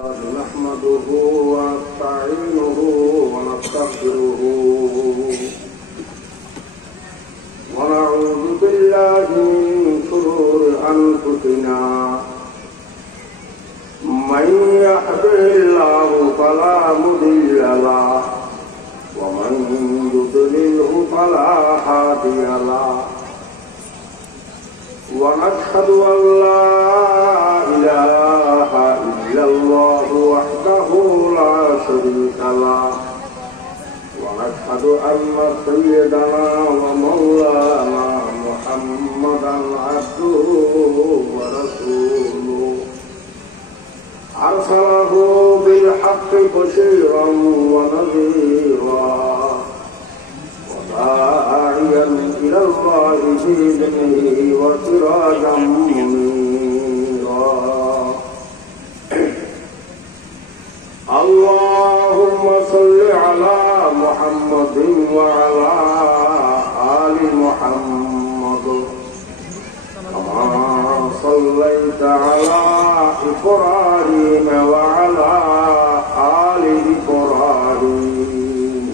نحمده ونستعينه ونستغفره ونعوذ بالله من شرور أنفسنا من يهده الله فلا مضل له ومن يضلله فلا هادي له ونشهد أن لا إله إلا الله وحده لا شريك له ونشهد أن سيدنا ومولانا محمدا عبده ورسوله أرسله بالحق بشيرا ونذيرا وداعيا إلى الله بإذنه وسراجا منيرا اللهم صل على محمد وعلى آل محمد كما صليت على إبراهيم وعلى آل إبراهيم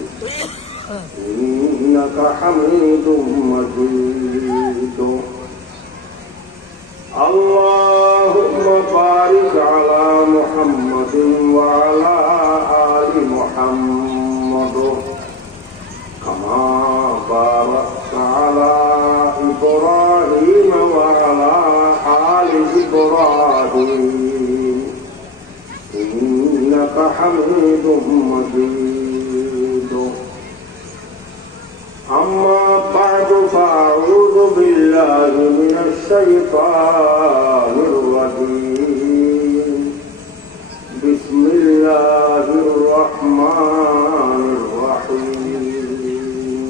إنك حميد مجيد اللهم بارك على محمد وعلى آل محمد كما باركت على إبراهيم وعلى آل إبراهيم إنك حميد مجيد أما بعد فأعوذ بالله من الشيطان الرجيم بسم الله الرحمن الرحيم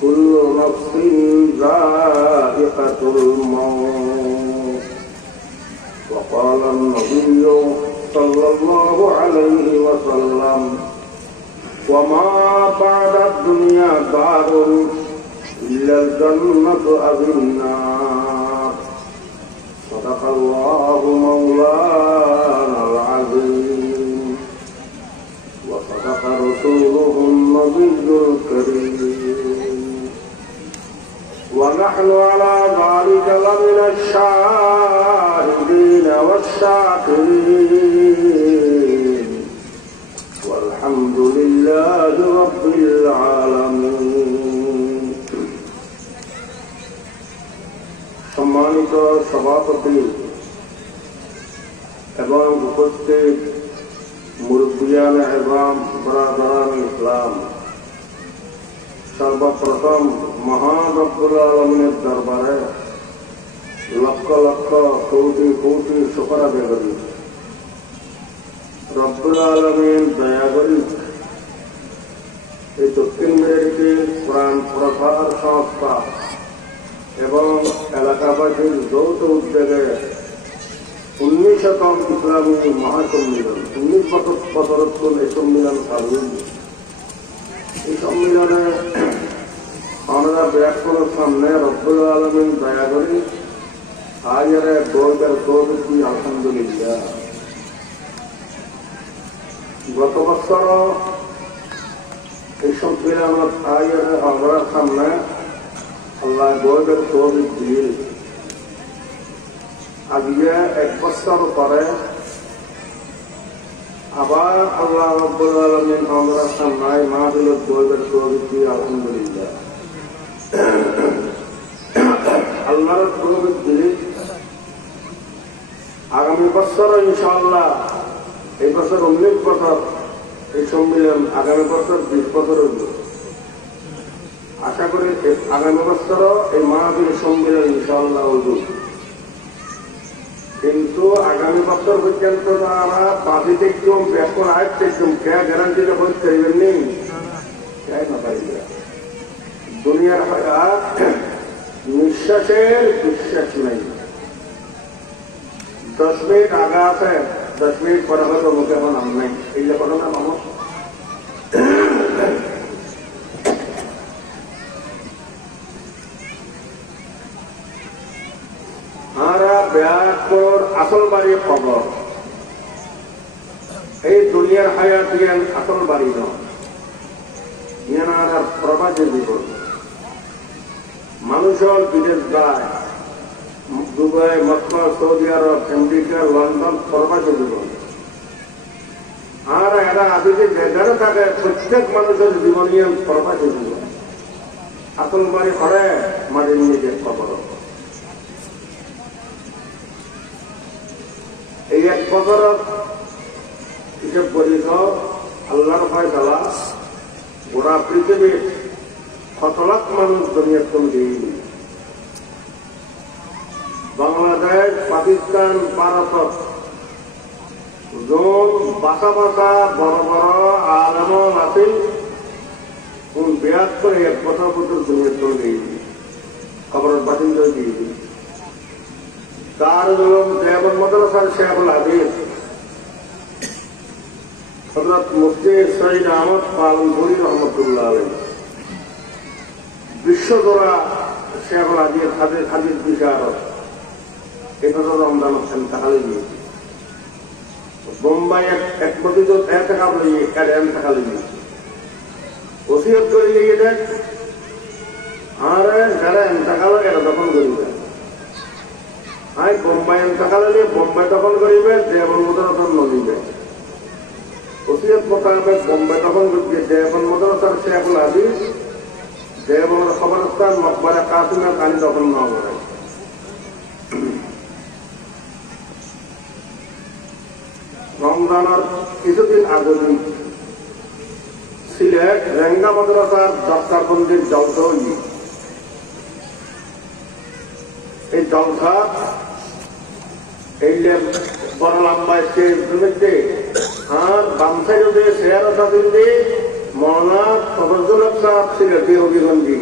كل نفس ذائقة الموت وقال النبي صلى الله عليه وسلم وما بعد الدنيا دار إلا الجنة أو النار صدق الله مولانا العظيم وصدق رسوله النبي الكريم ونحن على ذلك لمن الشاهدين والشاكرين والحمد لله رب العالمين সম্মানিত সভাপতি এবং উপস্থিত মুরব্বিয়ান এবং বরাবরান ইসলাম, সর্বপ্রথম মহান রব্বুল আলামিনের দরবারে লক্ষ লক্ষ কোটি কোটি শুকর আদায় করি। রব্বুল আলামিন দয়া করি এই দক্ষিণ মেরুতে কোরআন প্রচার সংস্থা এবং এলাকাবাসীর যৌথ উদ্যোগে 19তম ইসলামী মহাসম্মিলন 19 বছরোত্তর এই সম্মিলন চালু। এই সম্মিলনে আমরা ব্যাকরণের সামনে রব্বুল আলামিন দয়া করি আয়ারে 2024 আলহামদুলিল্লাহ। গত বছর এই সম্মিলনত আয়ারে আমরা সামনে আল্লাহ বইদের তৌফিক দিয়ে আগে 1 বছর পরে আবার আল্লাহ রাব্বুল আলামিন আমরা সামনে মাহফিলের বইদের তৌফিক দিয়ে আলহামদুলিল্লাহ। আল্লাহর তৌফিক দিয়ে আগামী বছর ইনশাআল্লাহ, এই বছর 19 বছর এই সম্মিলন, আগামী বছর 20 বছর হইব। আশা করি আগামী বছরও এই মাহফিল সম্মিলন ইনশাআল্লাহ হইব। কিন্তু আগামী বছর পর্যন্ত আমরা বাকি দেখতাম এখন আজ দেখতাম কে গ্যারান্টিটা করতে পারবেন নেই না পারিবে। দুনিয়ার নিঃশ্বাসের বিশ্বাস নেই। 10 মিনিট আগে আছে, 10 মিনিট পরে হয়তো মুখে এখন নাম নাই। এই যে ঘটনা মামা ব্যাকর আসল বাড়ি খবর এই দুনিয়ার হায়াত জ্ঞান আসল বাড়ি নয়, ইয়ান আর প্রবাসের জীবন। মানুষের বিদেশ যায়, দুবাই, মস্কো, সৌদি আরব, আমেরিকা, লন্ডন, প্রবাসের জীবন। আর এরা আদিতে যেখানে থাকে প্রত্যেক মানুষের জীবন ইয়ান প্রবাসের জীবন। আসল বাড়ি করে মাঝে নিজের খবর। এই এক বছর হিসেব করিস আল্লাহর ফয়সালা, গোটা পৃথিবীর 6 লাখ মানুষ দুনিয়ার তৈরি। বাংলাদেশ, পাকিস্তান, ভারত যোন বাসা বাসা বড় বড় আলম আছে, কোন বিরাট করে 1 বছর পর্যন্ত দুনিয়ার তৈরি খবরের বাসিন্দা দিয়ে তার দেবন মাদ্রাসার শেখুল হাদিস হযরত মুফতি সৈয়দ আহমদ পালনপুরি রহমতুল্লাহ আলাইহি বিশ্বজোড়া শেখুল হাদিস বিশারদ এটা রমজান ইন্তেকাল হয়ে বোম্বাই এক বছর এতেকাল হয়ে ইন্তেকাল হয়ে ওসিয়ত করে নিয়ে দেখ আর যারা ইন্তেকাল এরা দখল করিবে। আই বোম্বাই ইন্তেকাল হলে বোম্বাই দখল করিবে, দেবন মাদ্রাসা নদীবে। ওসিয়ত মোতাবেক বোম্বাই দখল করবে দেবন মাদ্রাসার শেখুল হাদিস, দেবন কবরস্থান মকবরা কাসিমা কানি দখল না করে। রমজানের কিছুদিন আগে সিলেট রেঙ্গা মাদ্রাসার দফতারবন্দির জলসা হইনি। এই জলসা এই বড় লম্বা স্টেজ মধ্যে আর বাম সাইডে শেয়ার সাথে মৌলানা ফজলুল হক সাহেব সিলেটি হবিগঞ্জি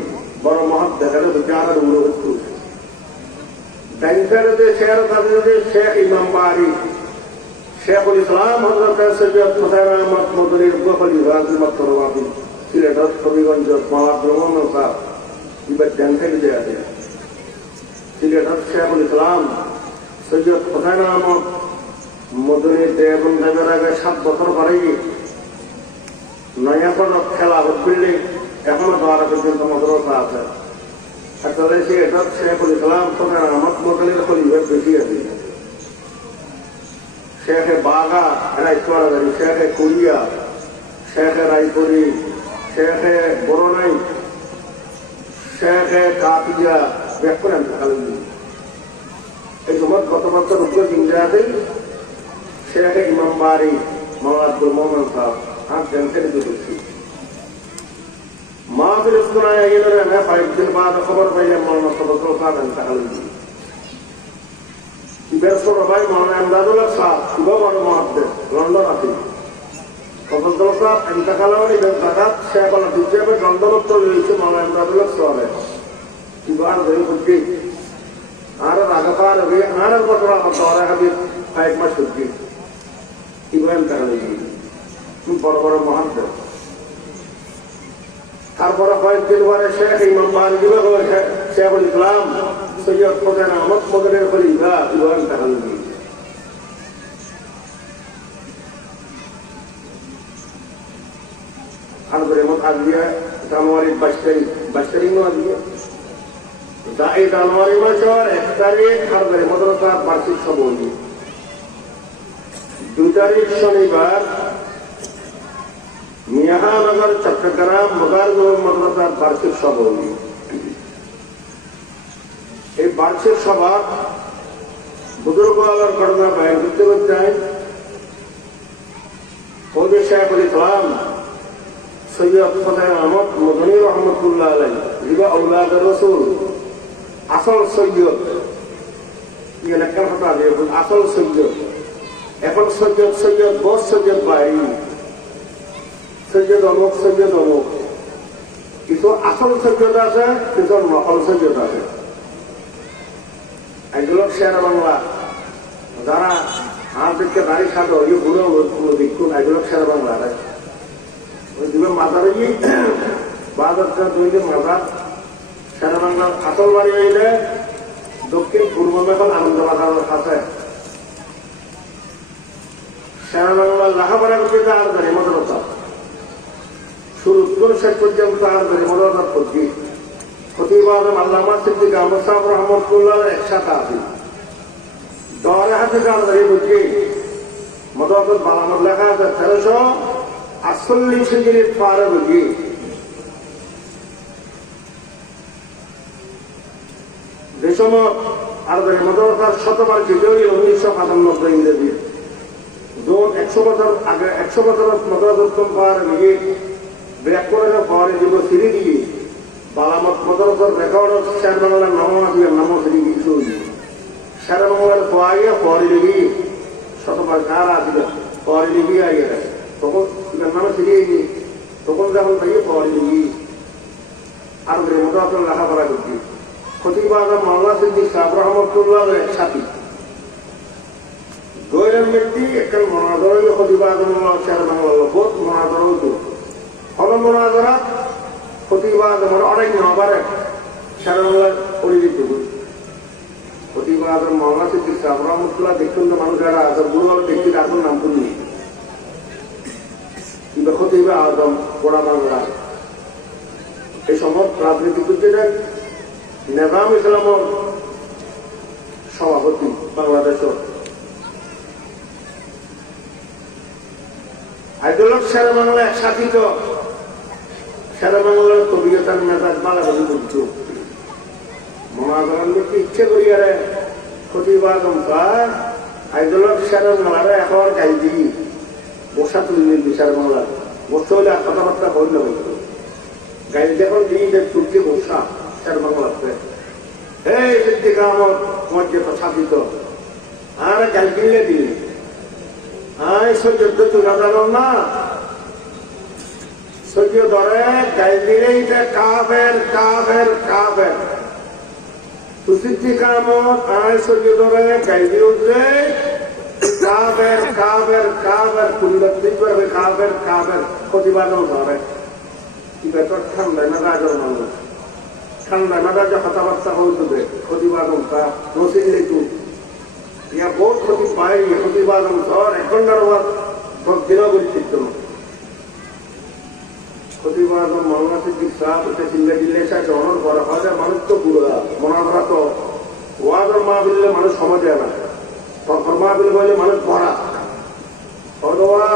বড় মহৎ দেখালে বিচারের উন্নত ডাইন সাইডে শেয়ার সাথে শেখ ইমাম বারি, শেখুল ইসলাম হযরত সৈয়দ মুহতার আহমদ মদনীর গোপালী রাজিমাত রওয়াবি সিলেট হবিগঞ্জ মাওলানা ব্রহ্মণ সাহেব ইবার ডাইন সাইডে আছে। সিলেট শেখুল ইসলাম সৈয়দ মুহতার আহমদ মদনী দেবন দেবের আগে 7 বছর পরে নয়াপড় খেলা বিল্ডিং এখনো দ্বারা পর্যন্ত মাদ্রাসা আছে। আসলে সিলেট শেখুল ইসলাম মুহতার আহমদ মদনীর খলিফা বেশি আছে। শেখে বাগা এরা ইসলামাবাদী, শেখে কুলিয়া, শেখে রায়পুরি, শেখে বরনাই, শেখে কাতিয়া ব্যাপার এই তোমার গত বছর উত্তর ইন্ডিয়াতে শেখে ইমাম বারি মাওলানা আব্দুল মোহাম্মদ সাহেব আর জেনসের করছি মাহফিল ইসলামায় এনে 5 দিন বাদ খবর পাইলে মাওলানা ফজলুল সাহেব ইন্তেকাল হয়েছে। ছোট ভাই মাওলানা এমদাদুল হক সাহেব খুব বড় মহাদ্দেশ লন্ডন আছে। ফজলুল সাহেব ইন্তেকাল হলে জাকাত শেখুল হাদিস হিসেবে দণ্ডমুক্ত হয়েছে মাওলানা এমদাদুল হক সাহেব কিবার ধরে করছি আর রাগাতার আর বছর আমার দরা হাবিব 5 মাস হচ্ছে কিবার ইন্তেকাল হয়েছে বড় বড় মহাদ্দেশ। তারপরে কয়েকদিন পরে শেখ ইমাম বারি শেখুল ইসলাম সৈয়দ মুহতার আহমদ মদনীর খলিফা কিবার ইন্তেকাল হয়েছে। আর করে মত আজকে জানুয়ারির 22 তারিখ আজকে এই জানুয়ারি মাসের 1 তারিখ আর করে মাদ্রাসা বার্ষিক সভা হয়েছে। 2 তারিখ শনিবার মিয়ানগর চট্টগ্রাম মুদারগঞ্জ মাদ্রাসার বার্ষিক সভা হয়েছে। এই বার্ষিক সভা বুজুর্গ আলোর ঘটনা বয়ান করতে চাই। ওদের শেখুল ইসলাম সৈয়দ মুহতার আহমদ মদনী রহমতুল্লাহ আলাইহি যিনি আওলাদ রাসূল আসল সৈয়দ এলাকার কথা আসল সৈয়দ। এখন সৈয়দ বস সৈয়দ ভাই সৈয়দ অমুক সৈয়দ অমুক, কিছু আসল সৈয়দ আছে, কিছু নকল সৈয়দ আছে। এগুলো শের বাংলা যারা আমাদেরকে দাঁড়ি খাটো এই বুড়ো দেখুন এগুলো শের বাংলা মাথার বাজারটা তৈরি মাথার শের বাংলার আসল বাড়ি হইলে দক্ষিণ পূর্ব বেঙ্গল আনন্দ বাজার আছে। সারা বাংলা লেখাপড়া করতে আর ধরে মদরতা শুরু করে শেষ পর্যন্ত আর ধরে মদরতা করছি প্রতিবার আল্লামা সিদ্দিক আহমদ সাহেব রহমতুল্লাহ একসাথে আছি দরে হাতে আর ধরে বুঝি মদরত বালামত লেখা আছে 1348 হিজরির পারে বুঝি যে সময় আর ধরে মদরতার শতবার বিজয়ী 1995 ইংরেজি যখন 100 বছর আগে 100 বছর মদরতম পাওয়ার গিয়ে ব্রেক করে পরে দিব সিঁড়ি দিয়ে বালামত মদরতর রেকর্ড শের বাংলার নাম আছে নাম সিঁড়ি কিছু শের বাংলার পাইয়া পরে দিবি শতবার কার আসিল পরে দিবি আগে তখন নাম সিঁড়ি তখন যখন পাইয়ে পরে দিবি আর মদরতর লেখাপড়া করছি খতিবাদ মাওলানা সিদ্দিক সাহেব রহমতুল্লাহ একসাথী গৌরের ব্যক্তি একটা মনাদরই খতিবাদ শের বাংলা বহুত মনাদর হতো হল মনাদরা খতিবাদ অনেক নবারে শের বাংলার পরিচিত খতিবাদ মাওলানা সিদ্দিক সাহেব রহমতুল্লাহ দেখুন তো মানুষ যারা আছে গুরু ব্যক্তি তার নাম শুনি কিন্তু খতিবা আজম পোড়া বাংলা এই সময় রাজনীতি করছিলেন নিজাম ইসলামের সভাপতি বাংলাদেশের আইদুলক শেরে বাংলা একসাথে তো শেরে বাংলার কবিতার মেজাজ বালাবাজি করত মহাজন ব্যক্তি ইচ্ছে করি আরে প্রতিবাদ আইদুলক শেরে বাংলারে এখন গাই দিই বসা তুললেন শেরে বাংলার বসতে হলে আর কথাবার্তা হইল গাই যখন দিই তুলছে বসা শের বাংলাতে এই সিদ্দিক আহমদ মর্যাদা সাধিত আর গাল কিনলে দিই আয় সহ্য তুলা জানো না সহ্য ধরে গাই দিলেই কাবের কাবের কাবের তুসিদ্দিক আহমদ আয় সহ্য ধরে গাই দিয়ে উঠলে কাবের কাবের কাবের পরিবর্তিত করবে কাবের কাবের প্রতিবাদও ধরে কি বেতর ঠান্ডায় না রাজার মানুষ ঠান্ডায় না রাজা কথাবার্তা হইতে প্রতিবাদও তা নসিলে তু ইয়া বহুত ক্ষতি পাই প্রতিবাদন ধর 1 ঘন্টার দিনও বলছিত প্রতিবাদন মাওলানা সিদ্দিক সাহেব উঠে চিল্লা দিল্লে সাথে অনর করা হয় মানুষ তো পুরো মনাধরা তো ওয়াজর মাহবিলে মানুষ সমাজে না তখন মাহবিল বলে মানুষ ভরা অথবা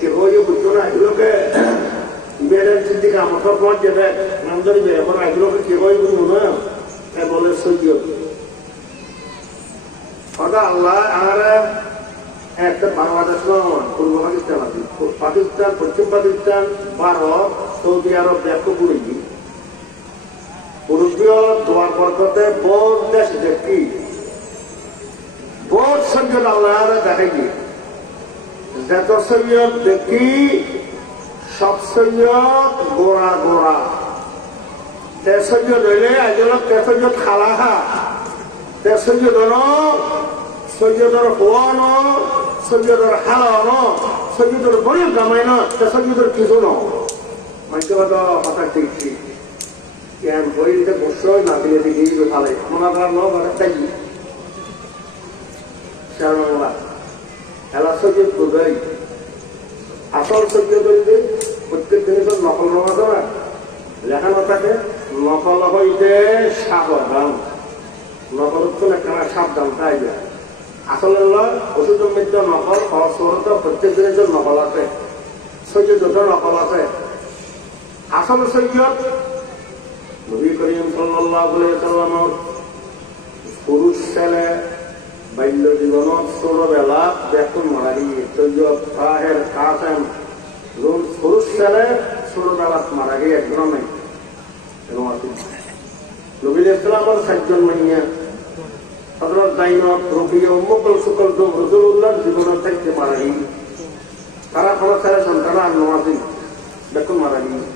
কে হয়ে বুঝতো না এগুলোকে ইমেলের সিদ্দিক আমার পৌঁছ যাবে নাম ধরবে এখন এগুলোকে কে হয়ে বুঝবো না বলে সৈয়দ আল্লাহ আর একটা বাংলাদেশ পূর্ব পাকিস্তান আছে পাকিস্তান পশ্চিম পাকিস্তান ভারত সৌদি আরব দেখো পুরী পূর্বীয় দোয়ার বরকতে বহুত দেশ দেখি বহুত সৈয়দ আল্লাহ দেখে গিয়ে যত সৈয়দ দেখি সব সৈয়দ গোড়া গোড়া তে সৈয়দ হইলে একজন তে সৈয়দ খালাহা তে সৈয়দ সৈয়দর হওয়ানো সৈয়দর হারানো সৈয়দর গরিব কামাই না তে সৈয়দর কিছু ন মাইকে বাদ কথা দেখছি কেন বইতে বসই না দিলে দিকে ভালো মনে করার ন ঘরে তাই বাংলা এলা সৈয়দ বুঝাই আসল সৈয়দ হইতে প্রত্যেক জিনিসের নকল রঙা দেওয়া লেখানো থাকে নকল হইতে সাবধান নকল হচ্ছে একটা সাবধান তাই যায় আসলে ওষুধ মৃত্য নকল খরচ প্রত্যেক জিনিসের নকল আছে সৈয়দ নকল আছে আসল সৈয়দ নবী করিম সাল্লাল্লাহু আলাইহি সাল্লামের পুরুষ ছেলে বাল্য জীবনত ছোটবেলা দেখুন মারা গিয়ে সৈয়দ তাহের কাসেম পুরুষ ছেলে ছোটবেলা মারা গিয়ে একজন নাই নবী ইসলামের 7 জন মাইয়া হযরত জাইনব রুকিয়া উম্মু কুলসুম রাসূলুল্লাহ জীবনের থেকে মারা গিয়ে তারা কোনো ছেলে সন্তান আর নওয়াজি দেখুন মারা গিয়ে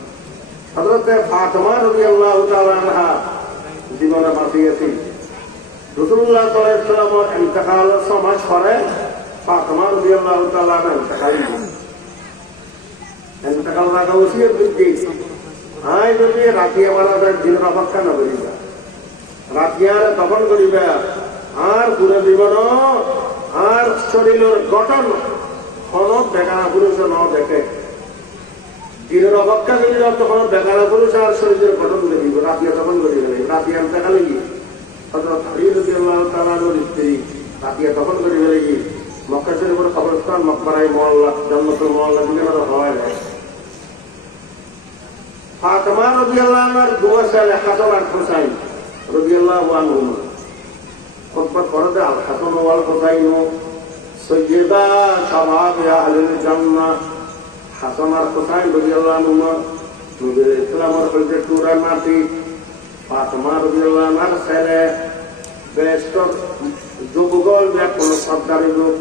হযরত ফাতিমা রাদিয়াল্লাহু তাআলা আনহা জীবনে বাঁচিয়েছে রাসূলুল্লাহ সাল্লাল্লাহু আলাইহি ওয়াসাল্লামের ইন্তেকালের সময় পরে ফাতিমা রাদিয়াল্লাহু তাআলা আনহা ইন্তেকাল লাগা ওসিয়ত দিয়েছে আয় যদি রাতিয়া মারা যায় দিনের অপেক্ষা না করিবা রাতিয়ারে দফন করিবা আর পুরো জীবন আর শরীরের গঠন হন বেগানা পুরুষ ন দেখে দিনের অপেক্ষা যদি তখন বেগানা পুরুষ আর শরীরের গঠন দেখিব রাতিয়া তখন করি গেলে রাতিয়া দেখা লেগি স্ত্রী রাতিয়া তখন করি গেলে কি মক্কা শরীফের কবরস্থান মক্কারাই মহল্লা জন্মতুল মহল্লা দিকে হয় ফাতেমা রাদিয়াল্লাহু আনহার দুয়া ছেলে হাসান আর হুসাইন রাদিয়াল্লাহু আনহুমা খুতবা করতে আল হাসান ওয়াল হুসাইন সাইয়্যিদা শাবাব আহলিল জান্নাহ হাসান আর হুসাইন রাদিয়াল্লাহু আনহুমা নবীর ইসলামের হযরত তুরার নাতি ফাতেমা রাদিয়াল্লাহু আনহার ছেলে বেস্ট যুবগল কোন সর্দারি লোক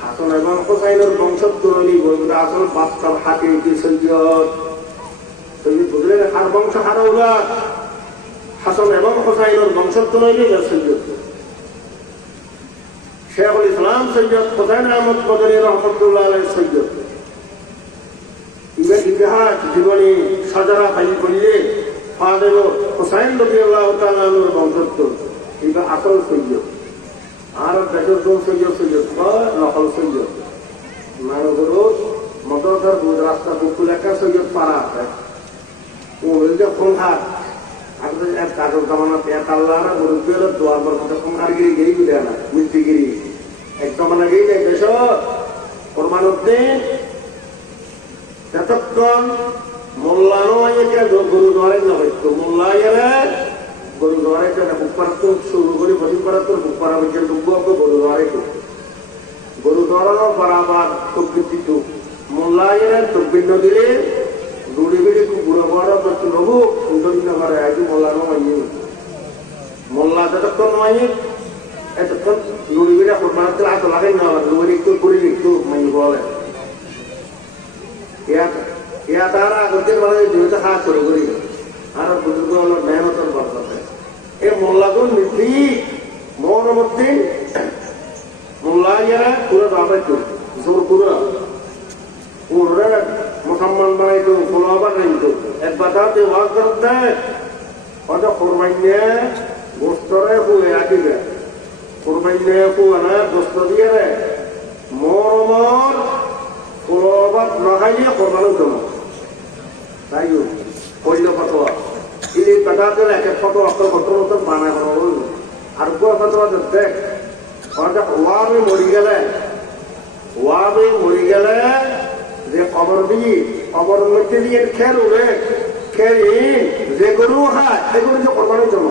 হাসান এবং হুসাইনের বংশোত্তর বলতে আসল বাস্তব হাকিকি সৈয়দ সৈয়দ বুঝলেন আর বংশ হারাউলা হাসান এবং হুসাইনের বংশোত্তর সৈয়দ শেখুল ইসলাম সৈয়দ হুসাইন আহমদ মদনী রহমতুল্লাহ আলাইহি সৈয়দ ইতিহাস জীবনী সাজারা ফাইল করলে ফাদেল হুসাইন রাদিয়াল্লাহু তাআলা আনহুর বংশোত্তর এটা আসল সৈয়দ আর দেশের কোন সৈয়দ সৈয়দ নকল সৈয়দ নারগরো মদরদার বুধ রাস্তা বুকুল একটা সৈয়দ পাড়া আছে ওগুলো সংহার আপনাদের এক কাজল জামানাতে এক আল্লাহ না মুরব্বী হলো দোয়ার বরকতে সংহারগিরি গেই বিদে না মিষ্টিগিরি এক জামানা গেই যায় দেশ কোরবানুদ্দিন যতক্ষণ মোল্লানো আইকে গরু ধরে না হইতো মোল্লা আইয়ারে গরু ধরে কেন বুকপারাত্তর শুরু করে বসিপারাত্তর বুকপারা পর্যন্ত গরু ধরে গরু ধরানো বরাবর তকবিত মোল্লা আইয়ারে তকবির দিলে রুড়ি বিড়ি বুড়ো বড় বস্তু হবু সুন্দর করে আজ মোল্লানো আইয়ে মোল্লা যতক্ষণ নয় এতক্ষণ রুড়ি বিড়া কোরবানাতে হাত লাগাই না রুড়ি একটু করে একটু মাই বলে ইয়া তারা আগের মানে দুইটা হাত শুরু করি আর বুজুর্গ হলো মেহনতের বরকতে এ মোল্লাগুন নীতি মৌর মধ্যে মোল্লা ইয়ারা পুরো বাবাইতো জোর পুরো পুরো মুসলমান বানাইতো কোনো আবার নাইতো একবার তাতে ওয়াজ করতে হয়তো কোরবাইনে গোস্তরে পুয়ে রাখিবে কোরবাইনে পুয়ে না গোস্ত দিয়ে রে মর কোনো আবার নখাইলে কোরবানো জমা তাইও কইল ফটোয়া ইলি বেটাতে একে ফটো অক্ট ঘটনা বানায় আর কোয়া ফটোয়া দেখ ওয়াবে মরি গেলে যে কবর দিই কবর মধ্যে দিয়ে খেল উড়ে খেলি যে গরু হয় সেগুলো যে কোরবানোর জন্য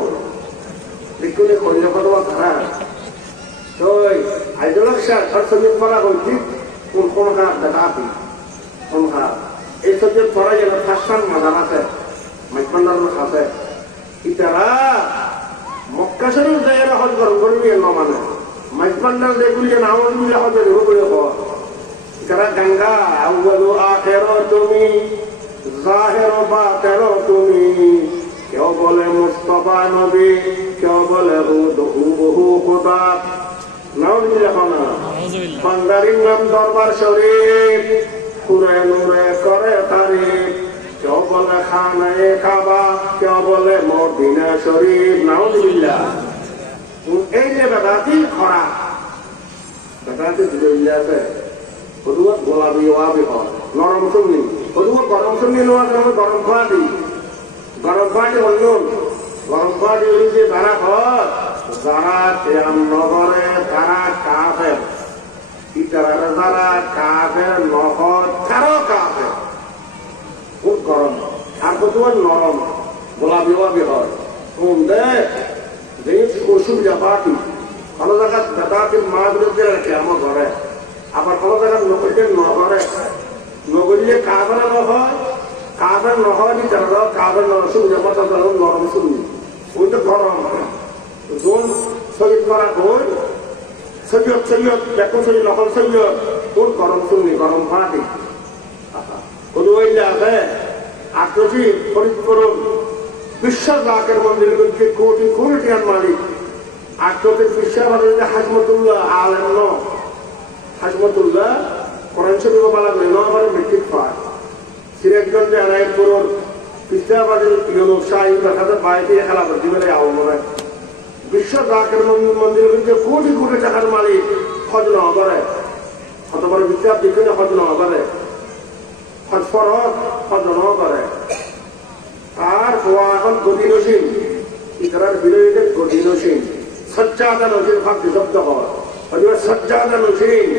দেখলে কইল ফটোয়া তারা তো আইজলক সার সঙ্গীত করা হয়েছি কোন হাত দেখা আপনি কোন হাত এই সবজি পড়া গেল ফাঁসান মাদান আছে মাইকমান্ডার আছে ইতারা মক্কা শরীফ জায়গা হজ গরম করবি এলো মানে মাইকমান্ডার যেগুলি যে নাম মিলে হজ করে হওয়া ইতারা গঙ্গা আউ্বালু আখের তুমি জাহের বাতের তুমি কেউ বলে মুস্তফা নবী কেউ বলে বহু খোদা নাম মিলে হনা বান্দারির নাম দরবার শরীফ পুরে নুরে করে তারিফ কেউ বলে খানায় কাবা কেউ বলে মদিনা শরীফ নাউজুবিল্লাহ এই যে বেদাতি খরা বেদাতি দুইলা আছে ওদুয়া গোলাপি ওয়াবি হয় নরম শুননি ওদুয়া গরম শুননি নোয়া কারণে গরম খাওয়া দিই গরম খাওয়াটি অন্য গরম খাওয়াটি ওই যে যারা হয় যারা নগরে তারা কাফের ইতারা যারা কাফের নহর কারো কাফের খুব গরম আর কতবার নরম গোলাপি ওয়াবি হয় শুনতে যে অসুবিধা পাটি কোনো জায়গায় বেতাটি মা বিরুদ্ধে রাখে আমার ঘরে আবার কোনো জায়গায় নকলতে নগরে নগরিলে কাফের নহয় কাফের নহয় তারা কাফের অসুবিধা পাতা নরম শুনি ওই তো গরম জোন শহীদ করা বই সৈয়দ দেখো সৈয়দ নকল সৈয়দ তোর গরম শুননি গরম ফাটি কোনো ওইলে আছে আকৃতি ফরিদপুরম বিশ্বাস লাখের মন্দির করছে কোটি কোটি টাকার মালিক আকৃতির বিশ্বাস হাসমতুল্লাহ আলেম ন হাসমতুল্লাহ কোরআন শরীফ বলা করে নবার মেট্রিক পাস সিরাজগঞ্জে আনাইপুরের পিস্তাবাদের ইউনুস শাহী দেখাতে বাইরে খেলা করতে পারে আওয়ামরা বিশ্বাস লাখের মন্দির করছে কোটি কোটি টাকার মালিক খজ ন করে কত বড় বিশ্বাস বিজ্ঞানে খজ ন করে খজ ফরজ খজ ন করে আর হওয়া এখন গতিনশীল ইতরার বিরোধীদের গতিনশীল সজ্জাদা নশীল ফাঁকি শব্দ হয় সজ্জাদা নশীল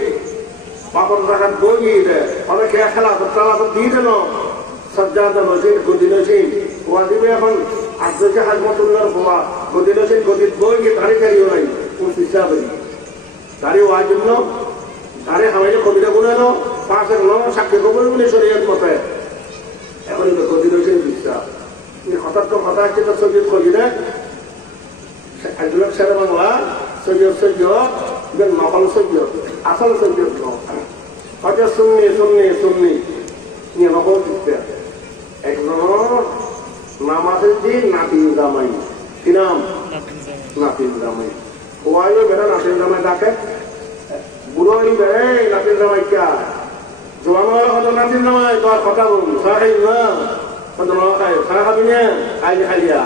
বাপর জায়গার বই দিয়ে অনেকে খেলা চালা দিয়ে দেন সজ্জাদা নশীল গতিনশীল হওয়া দিবে এখন আজকে হাজমতুল্লার হওয়া গতিনশীল গতির বই গিয়ে দাঁড়িয়ে দাঁড়িয়েও নাই কোন শিক্ষা করি দাঁড়িয়ে হওয়ার জন্য দাঁড়িয়ে হামাইলে কবিতা বলে নো পাঁচের সাক্ষী কবর বলে শরীয়ত মতে এখন তো গতিনশীল বিশ্বাস হঠাৎ তো কথা হচ্ছে তো সৈয়দ করি না একজন ছেলে বাংলা সৈয়দ নকল সৈয়দ আসল সৈয়দ হয়তো শুননি নিয়ে নকল শিখতে একজন নাম আছে যে নাতিন জামাই কি নাম নাতিন জামাই ওয়াইও বেড়া নাতিন জামাই ডাকে বুড়ো বেড়ে নাতিন জামাই কে জোয়ান হয়তো নাতিন জামাই তোর কথা বলুন সাহাই না কত ন খাই খানা খাবি না খাইলি খাইলিয়া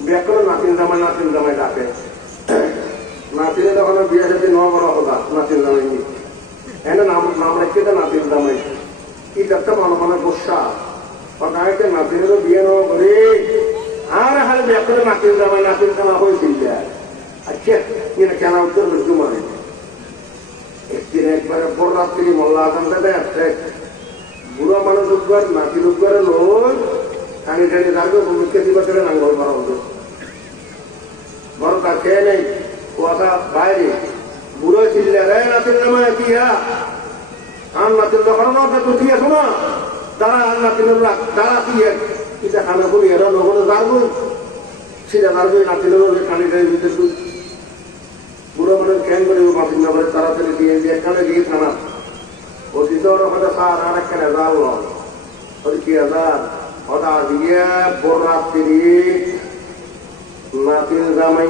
বিয়া করে নাতিন জামাই ডাকে নাতিনে তখন বিয়া সাথে ন বড় কথা নাতিন জামাই নি এনে নাম রেখে তো নাতিন জামাই কি করতে মনে গোসা গাড়িতে নাতিনেরও বিয়ে ন করে আর হারে বিয়া করে নাতিন জামাই হয়েছিল আচ্ছা কেন উত্তর বুঝতে মানে একদিন একবারে বড় রাত্রি মোল্লা আসামটা দেয় বুড়ো মানুষ উপকার নাতির উপকারে লোক টানি টানি থাকবে ভূমিকে দিবা করে নাঙ্গল করা হতো বড় তার খেয়ে নেই কুয়াশা বাইরে বুড়ো চিল্লে রে নাতির নামায় কি আর নাতির যখন তো ঠিক আছে না তারা আর নাতির তারা কি এটা খানা করি এরা নগরে যাবো সেটা যাবো নাতির টানি টানি দিতে বুড়ো মানুষ ক্যান করে নাতির নামারে তাড়াতাড়ি দিয়ে এখানে দিয়ে থানা অতীতর হতে সার আর একটা রেজাল কি রেজাল হতা দিয়ে বড় রাত্রি নাতিন জামাই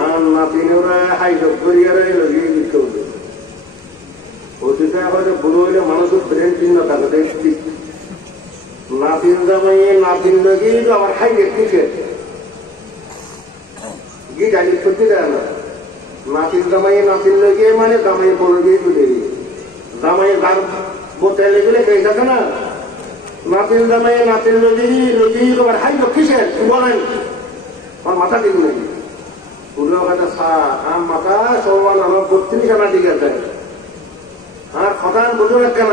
আর নাতিনরা হাইজব করিয়া লগে দিতে হতো অতীতে হয়তো বুড়ো হইলে মানুষের ব্রেন চিহ্ন থাকে দেখছি নাতিন জামাই নাতিন লগে আবার হাইজে কিসে কি জানি সত্যি দেয় না নাতিন জামাই নাতিন লগে মানে জামাই বড় গিয়ে তুলে জামাই গান বোতলে গেলে কে থাকে না নাতিন জামাই নাতিন লজি তোমার হাই কিসের বলেন আমার মাথা ঠিক নেই পুরো কথা আমার মাথা সবান আমার 32 আনা ঠিক আছে আর খতান বুঝো না কেন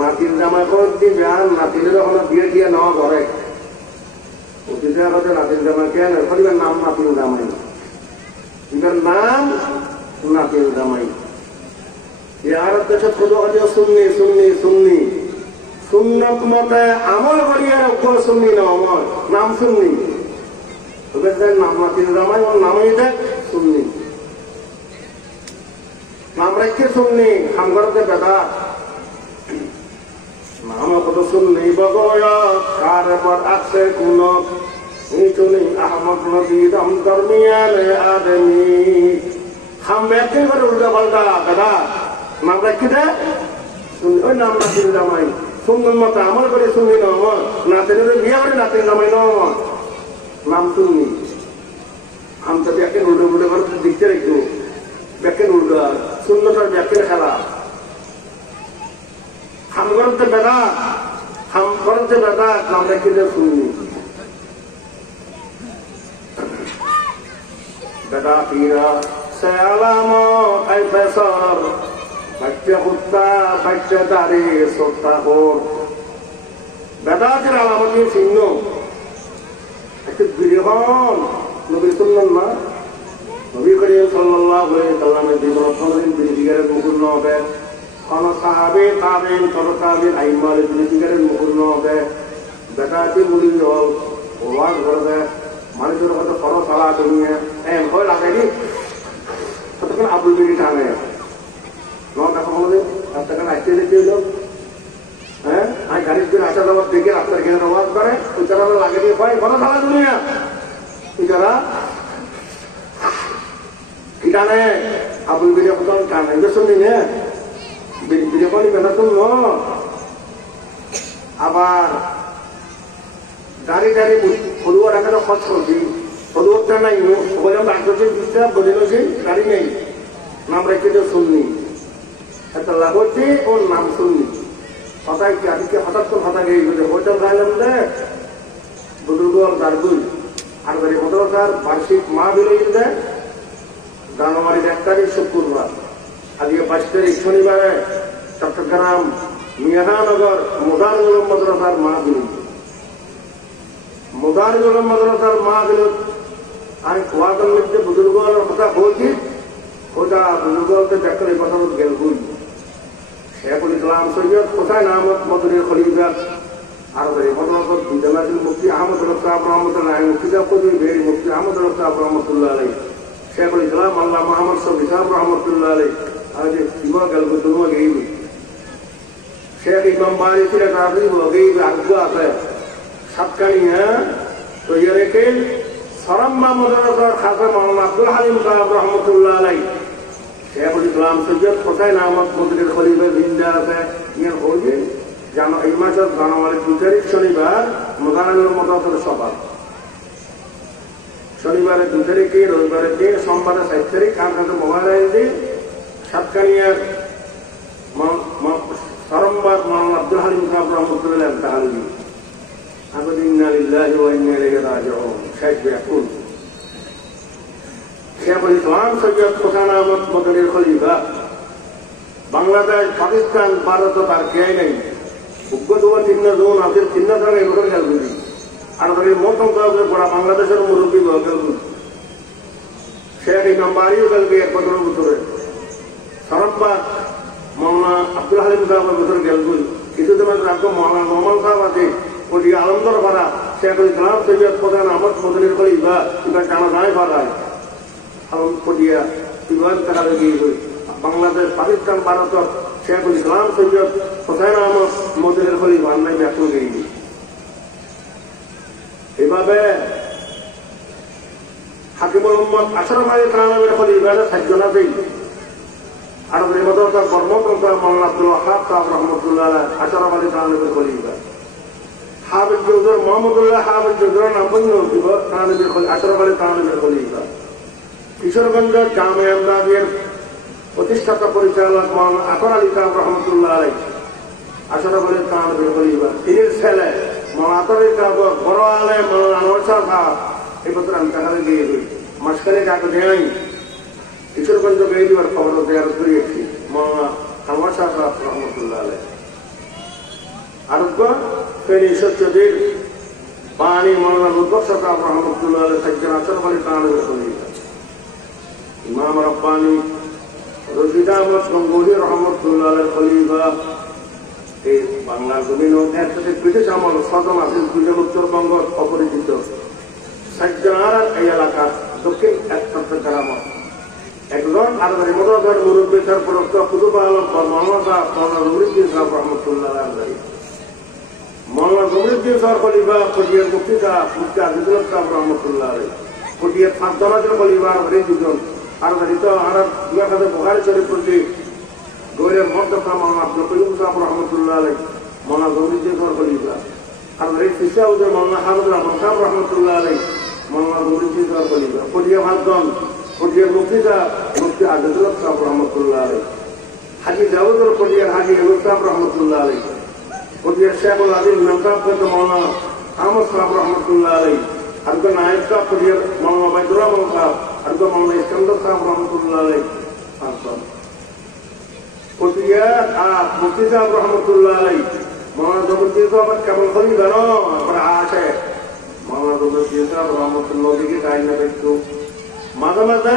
নাতিন জামাই করে দিবে আর নাতিনের যখন বিয়ে দিয়ে নেওয়া ঘরে অতীতে কথা নাতিন জামাই কেন পরিবার নাম নাতিন জামাই এটার নাম নাতিন জামাই আর দেশে খোঁজ হচ্ছে শুননি সুন্নত মতে আমল করিয়া উপর শুননি না আমল নাম শুননি নাম নাতিন জামাই ওর নামই দেখ শুননি নাম রেখে শুননি খামগরতে বেদা নাম কত শুননি বগয় কার পর আছে কোন নিচুনি আহমদ নবী দম দরমিয়ান আদমি খাম ব্যাখ্যা করে উল্টা পাল্টা বেদা নাম রাখি দে ওই নাম নাতিন জামাই সুন্দর মতো আমল করে শুনি না নাতিনের বিয়ে করে নাতিন জামাই নাম শুননি আম তো ব্যাখ্যা উল্টো উল্টো করে দিচ্ছে একটু ব্যাখ্যা উল্টো সুন্দরটার ব্যাখ্যা খেলা খাম করতে বেদা নাম রাখি দে শুননি বেদা পীরা সে আলামত আই বেসর বাচ্চা কুত্তা বাচ্চা দাঁড়ি সত্তা কর বেদাতের আলামতের চিহ্ন একটু বিরহন নবী শুনলেন না নবী করিম সাল্লাল্লাহু আলাইহি সাল্লামের জীবন প্রতিদিন বিধিগারের মুকুন্ন হবে কোন সাহাবে তাবেন তরকাবের আইমালের বিধিগারের মুকুন্ন হবে বেদাতি মুড়ি হল ওয়াজ করবে মানুষের হয়তো খরচ আলা দুনিয়া এম হয় লাগাইনি ততক্ষণ আবুল বিড়ি টানে রাস্তাখানে আসতে দেখতে হইল হ্যাঁ আমি গাড়ির জন্য আসা যাওয়ার দেখে রাস্তার কেন আওয়াজ করে ওইটারা লাগে দিয়ে পাই কোনো সারা দুনিয়া ওইটারা কি টানে আবুল বিড়ি কত টানে শুনলি না বিড়ি পানি বেলা শুনল আবার দাঁড়িয়ে ফলুয়া রাখাটা খরচ করছি ফলুয়ারটা নাই বললাম ডাক্তার বলে গাড়ি নেই নাম রেখেছে সুন্নি, একটা লাভ হচ্ছে ওর নাম সুন্নি। হঠাৎ কি আজকে হঠাৎ করে হঠাৎ গিয়ে গেছে হোটেল খাইলাম দেখ বুজুর্গ দারগুল আর বাড়ি মদরসার বার্ষিক মাহফিল দেয় জানুয়ারির 1 তারিখ শুক্রবার, আজকে 22 তারিখ শনিবারে চট্টগ্রাম মিয়ানগর মুদারিল উলুম মাদ্রাসার মাহফিল। মুদারিল উলুম মাদ্রাসার মাহফিল আমি ওয়াদের মধ্যে বুজুর্গের কথা বলছি, ওটা বুজুর্গকে দেখলে কথা গেল বই শেখুল ইসলাম সৈয়দ কোথায় নামত মদুরের খলিফা আর মদরসত বিদ্যালয় মুফতি আহমদ সাহেব রহমতুল্লাহ মুফতিদা কবি বেরি মুফতি আহমদ সাহেব রহমতুল্লাহ আলাই শেখুল ইসলাম আল্লাহ মোহাম্মদ শফি সাহেব রহমতুল্লাহ আলাই আর যে ইমা গেল দুনো গেইব শেখ ইমাম বাড়ি ছিল তাবি গেইব আগ্গো আছে সাতকানিয়া তো ইয়ে রেখে সরম্মা মদরসার খাজা মাওলানা আব্দুল হালিম সাহেব রহমতুল্লাহ আলাই শেখুল ইসলাম সৈয়দ কোথায় নামত মদুরের খলিফা জিন্দা আছে ইয়ার হইবে এই মাসের জানুয়ারির 2 তারিখ শনিবার মুদারিল মাদ্রাসার সভা, শনিবারের 2 তারিখে রবিবারের দিন সোমবারের 4 তারিখ আর কাছে মোবাইল দিন সাতকানিয়ার সরম্বার মাওলানা আব্দুল হালিম সাহেব রহমতুল্লাহ তাআলা আবু ইন্না লিল্লাহি ওয়া ইন্না ইলাইহি রাজিউন শেখ বিয়াকুল শেখুল ইসলাম সৈয়দ কোথায় নামত মদুরের খলিফা বাংলাদেশ পাকিস্তান ভারত তার কেয়াই নেই চিহ্ন জোন আছে চিহ্ন থাকা এগুলো গেল বুঝি আর মৌসুম পড়া বাংলাদেশের মুরব্বী গেল শেখ ইমাম বাড়িও গেলবে 1 বছরে সরম্বাদ মাওলানা আব্দুল হালিম সাহেবের বছর গেল কিছুদিন আগে মাওলানা নোমান সাহেব আছে ওদিকে আলমদর ভাড়া শেখুল ইসলাম সৈয়দ প্রধান আহমদ মদুরের খলিফা এবার জানা যায় ভাড়ায় আলম পটিয়া বিভাগ টাকা গিয়ে বাংলাদেশ পাকিস্তান ভারত শেখুল ইসলাম সৈয়দ হোসেন আহমদ মদুরের খলিফা নাই ব্যাকুল গেইনি। এভাবে হাকিমুল উম্মত আশরাফ আলী থানভীর খলিফা 7 জন আছে আর এই মাদ্রাসার কর্মকর্তা মাওলানা আব্দুল ওয়াহাব সাহেব রহমতুল্লাহ আলাইহি আশরাফ আলী থানভীর খলিফা হাফিজ জুজুর মোহাম্মদুল্লাহ হাফিজ জুজুর নাম বন্ধ দিব থানভীর খলিফা আশরাফ আলী থানভীর খলিফা কিশোরগঞ্জ জামে আমদাদের প্রতিষ্ঠাতা পরিচালক মাওলানা আকর আলী সাহেব রহমতুল্লাহ আলাইহি আশরাফ আলী থানভীর খলিফা তিনি ছেলে মাওলানা আকর আলী সাহেব বড় আলেম মাওলানা আনোয়ার সাহেব এই বছর আমি টাকা দিয়ে দিই মাসখানে কাকে দেয় কিশোরগঞ্জ গিয়ে দিবার খবর দেওয়ার করিয়েছি মাওলানা আনোয়ার সাহেব রহমতুল্লাহ আলাইহি আরোগ্য ফেনী সত্যজিৎ পানি মাওলানা লুৎফর সাহেব রহমতুল্লাহ আলাইহি সাজ্জাদ আশরাফ আলী থানভীর খলিফা ইমাম রব্বানি রশিদ আহমদ গঙ্গুহি রহমতুল্লাহ আলাইহি খলিফা এই বাংলার জমিন এর সাথে ব্রিটিশ আমল সদন আছেন দুজন উত্তরবঙ্গ অপরিচিত সাজ্জাদ এই এলাকার দক্ষিণ এক চট্টগ্রাম একজন আর মদরসার মুরব্বী সরপরস্ত কুতুব আলম মাওলানা জমরুদ্দিন সাহেব রহমতুল্লাহ আলাইহি মাওলানা জমরুদ্দিন সাহেব খলিফা ফটিয়ার মুফতি সাহেব মুফতি আজিজুল সাহেব রহমতুল্লাহ আলাইহি ফটিয়ার 5 জনের খলিফা আর দুজন আর তো আর দুয়া কাছে বুখারী শরীফ পড়ছি গৌরের মর্তফা মাওলানা আব্দুল কয়ুম সাহেব রহমতুল্লাহ আলাইহি মাওলানা জমরুদ্দিন সাহেব খলিফা আর শিশা উজে মাওলানা হামিদুর রহমান সাহেব রহমতুল্লাহ আলাইহি মাওলানা জমরুদ্দিন সাহেব খলিফা ফটিয়া 5 জন ফটিয়ার মুফতি সাহেব মুফতি আজিজুল সাহেব রহমতুল্লাহ আলাইহি হাজী দাউদুল ফটিয়ার হাজী আবু সাহেব রহমতুল্লাহ আলাইহি ফটিয়ার শেখুল আদিল ইমাম সাহেব মাওলানা আহমদ সাহেব রহমতুল্লাহ আলাইহি আর তো নায়েব সাহেব ফটিয়ার মাওলানা বাইদুর রহমান সাহেব আর তো মাওলানা ইস্কান্দার সাহেব রহমতুল্লাহ আলাইহি ফটিয়া আর মুফতি সাহেব রহমতুল্লাহ আলাইহি মাওলানা জমরুদ্দিন সাহেব কেমন খলিফা নো আমরা আছে মাওলানা জমরুদ্দিন সাহেব রহমতুল্লাহ দিকে গায় না একটু মাঝে মাঝে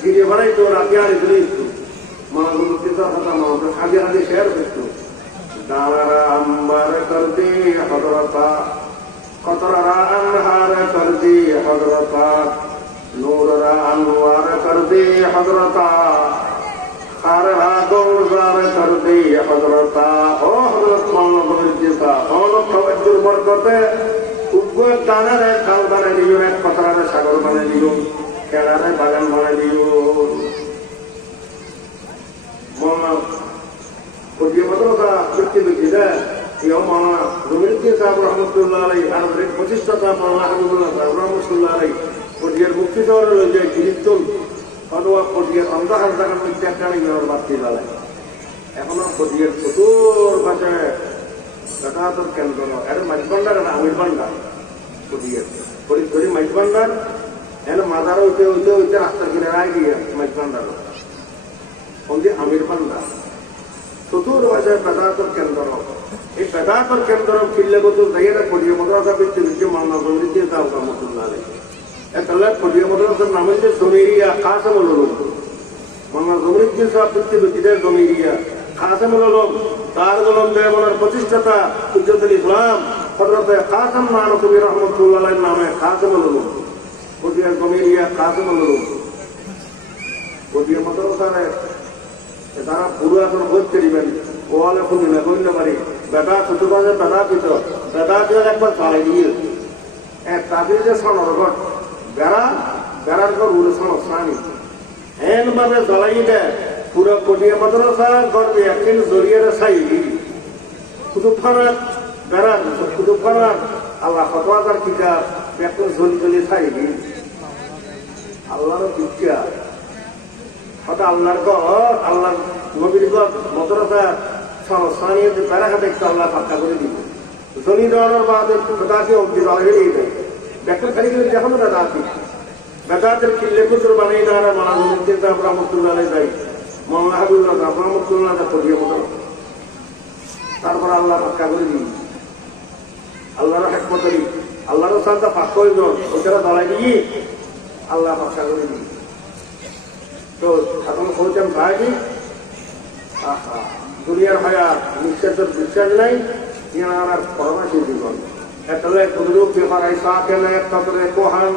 গিরে ভাড়াই তো রাতে আর দিলিস মাওলানা জমরুদ্দিন সাহেব কথা মাওলানা হাজি হাজি শেয়ার করতো দারা আম্বার করতে হযরতা কতরা আনহার করতে হযরতা নূররা আনওয়ার করতে হযরতা খারহা গুলজার করতে হযরতা ও হযরত মাওলানা জমরুদ্দিন সাহেব মাওলানা তাওয়াজ্জুর বরকতে উগ্র দানারে কাল বানাই দিও এক কতরারে সাগর বানাই দিও কেলারে বাগান বানাই দিও মাওলানা ফটিয়া মাদ্রাসা ব্যক্তি মাওলানা জমরুদ্দিন সাহেব রহমতুল্লাহ আলাইহি আর প্রতিষ্ঠাতা মাওলানা হাবিবুল্লাহ সাহেব রহমতুল্লাহ আলাইহি ফটিয়ার মুফতি শহরে রয়েছে গিরিতুল অথবা পটিয়ে অন্ধকার জায়গার মধ্যে একটা বাতি জ্বালায় এখনো পটিয়ের চতুর পাশে বেটাহাতর কেন্দ্র এটা মাইজ ভান্ডার এটা আমির ভান্ডার পটিয়ের ফরিদপুরি মাইজ ভান্ডার এনে মাদার হইতে হইতে হইতে রাস্তার কিনারায় গিয়ে মাইজ ভান্ডার ওই আমির ভান্ডার চতুর পাশে বেটাহাতর কেন্দ্র এই বেটাহাতর কেন্দ্র কিল্লে বছর যাইয়ে পটিয়ে মদ্রাসা বৃত্তি মামলা সমৃদ্ধি রহমতুল্লাহ তাহলে পটিয়ে মদ্রাসার নাম হচ্ছে জমিরিয়া কাসেমুল উলুম মামলা জমিরুদ্দিন সাহেব বৃত্তিদের জমিরিয়া কাসেমুল উলুম তার গোলাম দেওয়ানের প্রতিষ্ঠাতা হুজ্জতুল ইসলাম হযরত কাসেম নানতুবি রহমতুল্লাহ নামে কাসেমুল উলুম পটিয়া জমিরিয়া কাসেমুল উলুম পটিয়া মদ্রাসারে তারা পুরো এখন বলতে দিবেন ওয়ালে খুলি না কইলে পারি বেটা ছোট বাজে বেটা পিত বেটা পিত একবার চালাই দিয়ে এক তাদের যে সনর ঘট বেড়ার ঘর উড়ে সনর সানি এন ভাবে জ্বালাই দেয় পুরো পটিয়া মাদ্রাসা গর্বে একদিন জড়িয়ে ছাই কুতুবখানার বেড়ার কুতুবখানার আল্লাহ ফতোয়ার কিতাব একদিন জলি ছাই আল্লাহর বিদ্যা হয়তো আল্লাহর ঘর আল্লাহর নবীর ঘর মাদ্রাসা সনসানি বেড়াকে দেখতে আল্লাহ ফাঁকা করে দিব জমি দেওয়ানোর বাদে বেটাকে অব্দি জ্বালাই দিয়ে দেয় ব্যাখ্যা খালি করে দেখো না বেটাকে বেটাদের কিল্লে কুতুর বানিয়ে দেওয়ার মানাজুদ্দিন সাহেব রহমতুল্লাহ যাই মোহাম্মদ হাবিবুল্লাহ রহমতুল্লাহ পড়িয়ে মতো তারপর আল্লাহ ফাঁকা করে দিই আল্লাহর হেকমতরি আল্লাহর সাথে ফাঁক করে দেন ওইটারা জ্বালাই দিয়ে আল্লাহ ফাঁকা করে দিই তো এখন বলছেন ভাই দুনিয়ার ভাইয়া নিঃশ্বাসের বিশ্বাস নাই ইয়ার পরামর্শ জীবন এতলে কুদরত বেপার ऐसा কেনে কতরে কোহান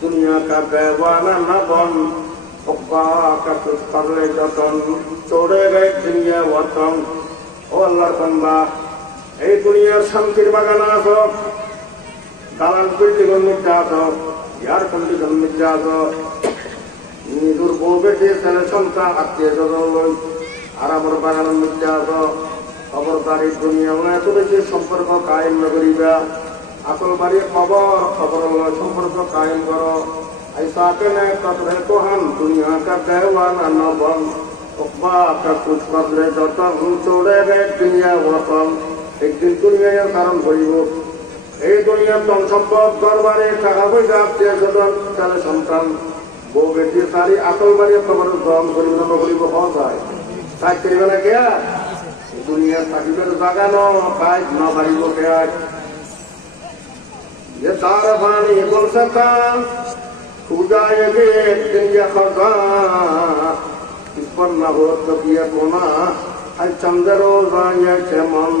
দুনিয়া কা দেওয়ানা না বন ওকা কা কুছ করলে যতন চড়ে গে দুনিয়া ওয়াতন ও আল্লাহর বান্দা এই দুনিয়ার শান্তির বাগান আছো দালান বিল্ডিং মধ্যে আছো এয়ার কন্ডিশন মধ্যে আছো নিজের বউ বেটে ছেলে সন্তান আত্মীয় স্বজন লই আর আমার বাগানের মধ্যে আছো খবরদারি দুনিয়া এত বেশি সম্পর্ক কায়েম না করিবা আসল বাড়ি খবর সম্পর্ক কায়েম করো ऐसा कहने कतरे कोहन दुनिया का देवाना न बन उकबा का कुछ बदले जता हम छोड़े गए दुनिया वतन एक दिन दुनिया कारण হইব এই দুনিয়ার ধন সম্পদ দরবারে টাকা পয়সা আত্মীয় স্বজন ছেলে সন্তান বউ বেটি সারি আসল বাড়ি খবর গ্রহণ করিব না করিব হওয়া যায় তাই করিবে না কে दुनिया থাকিবের জাগানো কাজ না বাড়িব কে ये तार पानी बोल सका खुदाएंगे दुनिया खजा इस पर न हो तबियत होना है चंद्रो राय चमन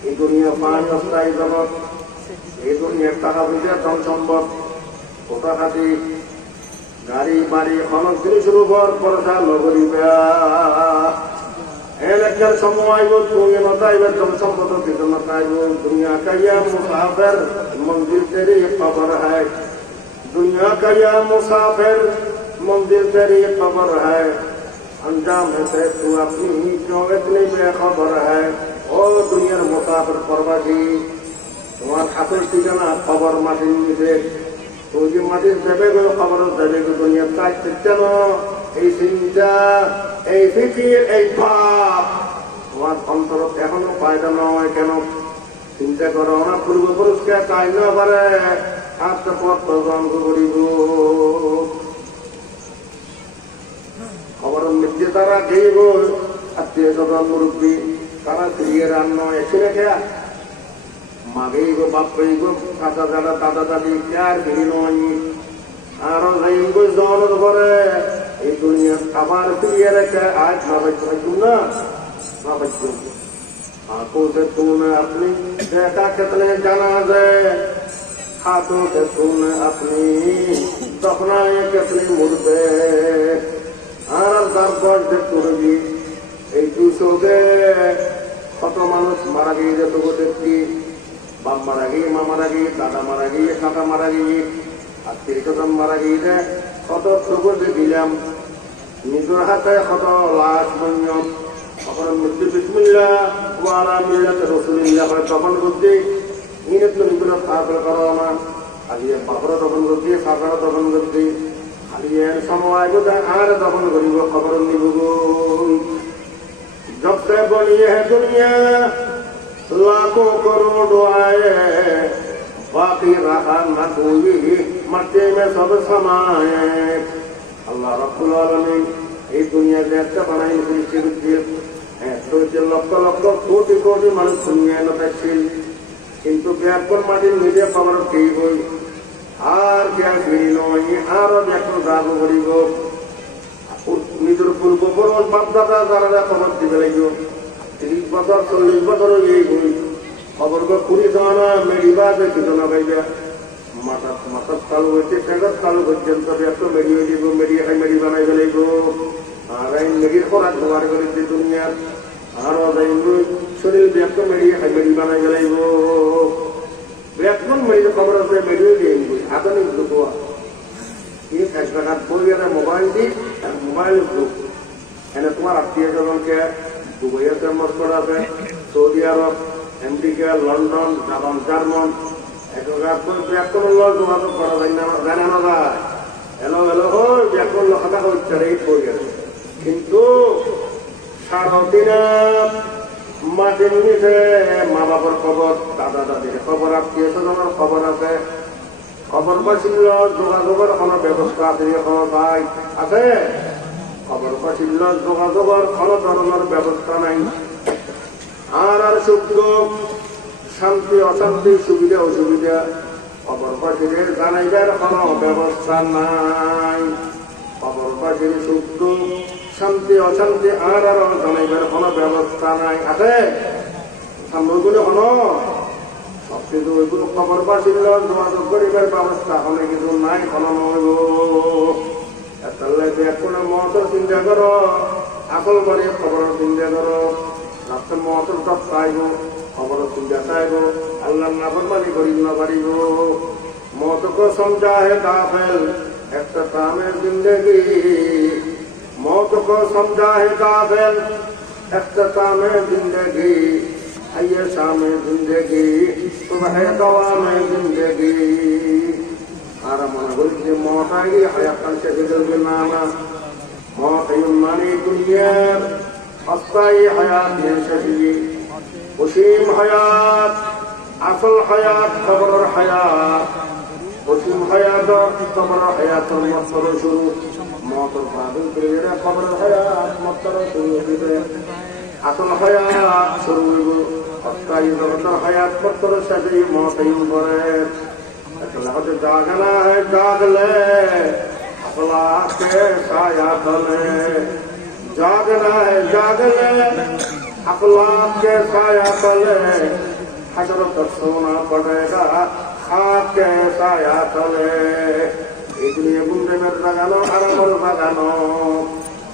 ये दुनिया पानी अस्थायी जगत ये दुनिया টাকা পয়সা ধন সম্পদ কোথা খাতি গাড়ি বাড়ি অনেক জিনিসের উপর ভরসা নগরিবা এলাকার সময় দুনিয়া নতাইবে ধন সম্পদ কিছু নতাইব দুনিয়া কাইয়া মুসাফির मंजिल तेरी खबर है दुनिया का या मुसाफिर मंजिल तेरी खबर है अंजाम से तू अपनी क्यों इतनी बेखबर है ओ दुनियार मुसाफिर परवासी তোমার হাতের ঠিকানা খবর মাটির নিচে তুই যে মাটির দেবে গো খবর দেবে গো দুনিয়ার কাজ কেন এই চিন্তা এই ফিকির এই ভাব তোমার অন্তর এখনো পায়দা নয় কেন চিন্তা করো না পূর্বপুরুষকে চাই না পারে আত্মপথ গ্রহণ করিব খবর মধ্যে তারা খেয়ে গো আত্মীয় স্বজন মুরব্বী তারা ফিরিয়ে রান্ন এসে রেখে মাগেই গো বাপই গো কাকা দাদা দাদা দাদি আর ফিরি নয় আরো যাই গো জন করে এই দুনিয়া আবার ফিরিয়ে রেখে আজ না বাচ্চা না না বাচ্চা हाथों से तूने अपनी देखा कितने जनाजे हाथों से तूने अपनी दफनाए कितने मुर्दे আর তারপর যে তুরবি এই 200 গে কত মানুষ মারা গিয়ে যেত দেখি বাপ মারা গিয়ে মা মারা গিয়ে দাদা মারা গিয়ে কাকা মারা গিয়ে আত্মীয় স্বজন মারা গিয়ে কত টুকু দিলাম নিজের হাতে কত লাশ বন্য অপরাধ মৃত্যু বিসমিল্লাহ ওয়ালা মিল্লাত রাসূলিল্লাহ তখন করতে ইনত নবীর তারপর করো না আগে বাপরা তখন করতে সাকারা তখন করতে আলিয়ের সময় বোধহয় আর দখল করিব খবর নিব जब से बनी है दुनिया लाखों करोड़ों आए बाकी रहा न कोई मट्टी में सब समाए अल्लाह रब्बुल आलमीन এই দুনিয়া যে একটা বানাই সৃষ্টি করছে লক্ষ লক্ষ কোটি কোটি মানুষ দুনিয়ায় নতাছিল কিন্তু ব্যাপক মাটির নিজে খবর ঠিক হই আর ব্যাগ ফিরি নয় আরো ব্যাপক দাগ করিব নিজের পূর্বপুরুষ বাপদাদা যারা খবর দিবে লাগবে 30 বছর 40 বছর এই বই খবর কুড়ি জনা মেডিবা দেখিত না পাইবে মাথার চালু হয়েছে টেঙ্গার চালু পর্যন্ত এত মেডি হয়ে যাব মেডি খাই মেডি বানাই ফেলাইব আর এই মেডির খোরাক ব্যবহার করেছে দুনিয়ার আরো যাইব শরীর ব্যাপক মেডি খাই মেডি বানাই ফেলাইব ব্যাপক মেডির খবর আছে মেডিও দিয়ে আধুনিক যুগ एक जगह बोल गया मोबाइल दी मोबाइल ग्रुप एने तुम्हारा आत्मीय जन के दुबई से मस्करा से सऊदी अरब अमेरिका लंडन जापान जर्मन एक जगह कोई व्याकरण लोग जोगाजोग करा जाने ना যায় हेलो हेलो हो व्याकरण लोग কথা হচ্ছে রে বই গেছে কিন্তু সারাদিনে মাটির নিচে মা বাবার খবর দাদা দাদির খবর আত্মীয় স্বজনের খবর আছে খবর পাচ্ছিল যোগাযোগের কোনো ব্যবস্থা আছে আছে খবর পাচ্ছিল যোগাযোগের কোনো ধরনের ব্যবস্থা নাই আর আর সুখ শান্তি অশান্তি সুবিধা অসুবিধা খবর পাচ্ছিলে জানাইবার কোনো ব্যবস্থা নাই খবর পাচ্ছিলে সুখ শান্তি অশান্তি আর আর জানাইবার কোনো ব্যবস্থা নাই আছে সামনে হলো কিন্তু ওইগুলো খবর পাচ্ছিল যোগাযোগ করিবার ব্যবস্থা হলে কিন্তু নাই কোনো নইব এখন মহতর চিন্তা করো আসল বাড়ি খবর চিন্তা করো রাত্রে মহতর সব চাইব খবর চিন্তা চাইব আল্লাহ নাফরমানি করিব না পারিব মতকে সমঝা হে কাফেল একটা কামের জিন্দগি মতকে সমঝা হে কাফেল একটা কামের জিন্দগি आइए शामे जिंदगी सुबह दवा में जिंदगी आराम बोलते मौत आई हयात से गुजर के नाना मौत मानी दुनिया अस्थाई हयात में शही उसीम हयात असल हयात खबर हयात उसीम हयात खबर हयात मत्सर शुरू मौत बादल के खबर हयात मत्सर शुरू আসল হায়াত শুরু হইব অস্থায়ী জগতের হায়াত পত্র শেষে মতেই পরে হতে জাগনা হয় জাগলে আখলাকে ছায়া তলে জাগনা হয় জাগলে আখলাকে ছায়া তলে হযরত সোনা পড়েগা খাকে ছায়া তলে এই দুনিয়া গুন্ডেমের জাগানো আরামর জাগানো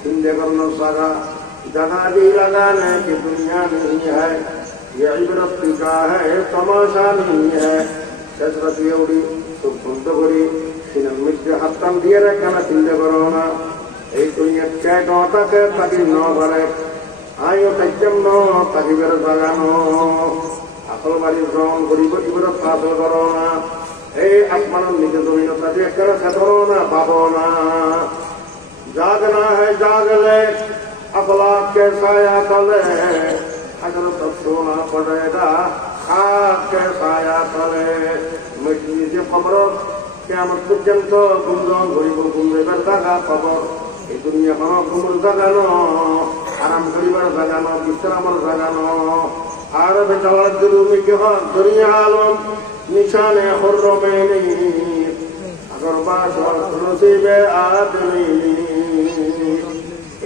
চিন্তা করনো জাগা जगह भी लगाने की दुनिया नहीं है ये इबरत का है तमाशा नहीं है शशरत एवढी सुख बंद करी सिनम मित्र हत्तम दिए रखना चिंता करो ना এই দুনিয়া কে গতাকে তাকি ন করে আয়ো তাইজম ন তাকি বের জাগানো আসল বাড়ি ভ্রমণ করিব ইবরত হাসিল করো না এই আসমানের নিচে জমিন তাকে করে খেতরো না পাবো না জাগনা है जागले अखलाक के साया तले हजरत सोना पड़ेगा खाक के साया तले मिट्टी से खबर कियामत पर्यंत गुमराह करिब गुमरेबर জায়গা খবর এই দুনিয়া কোনো গুমর জাগানো আরাম করিবার জাগানো বিশ্রামের জাগানো আর বেচালার জুলুমি কি হয় দুনিয়া আলম নিশানে হরমেনি अगर बात नसीबे आदमी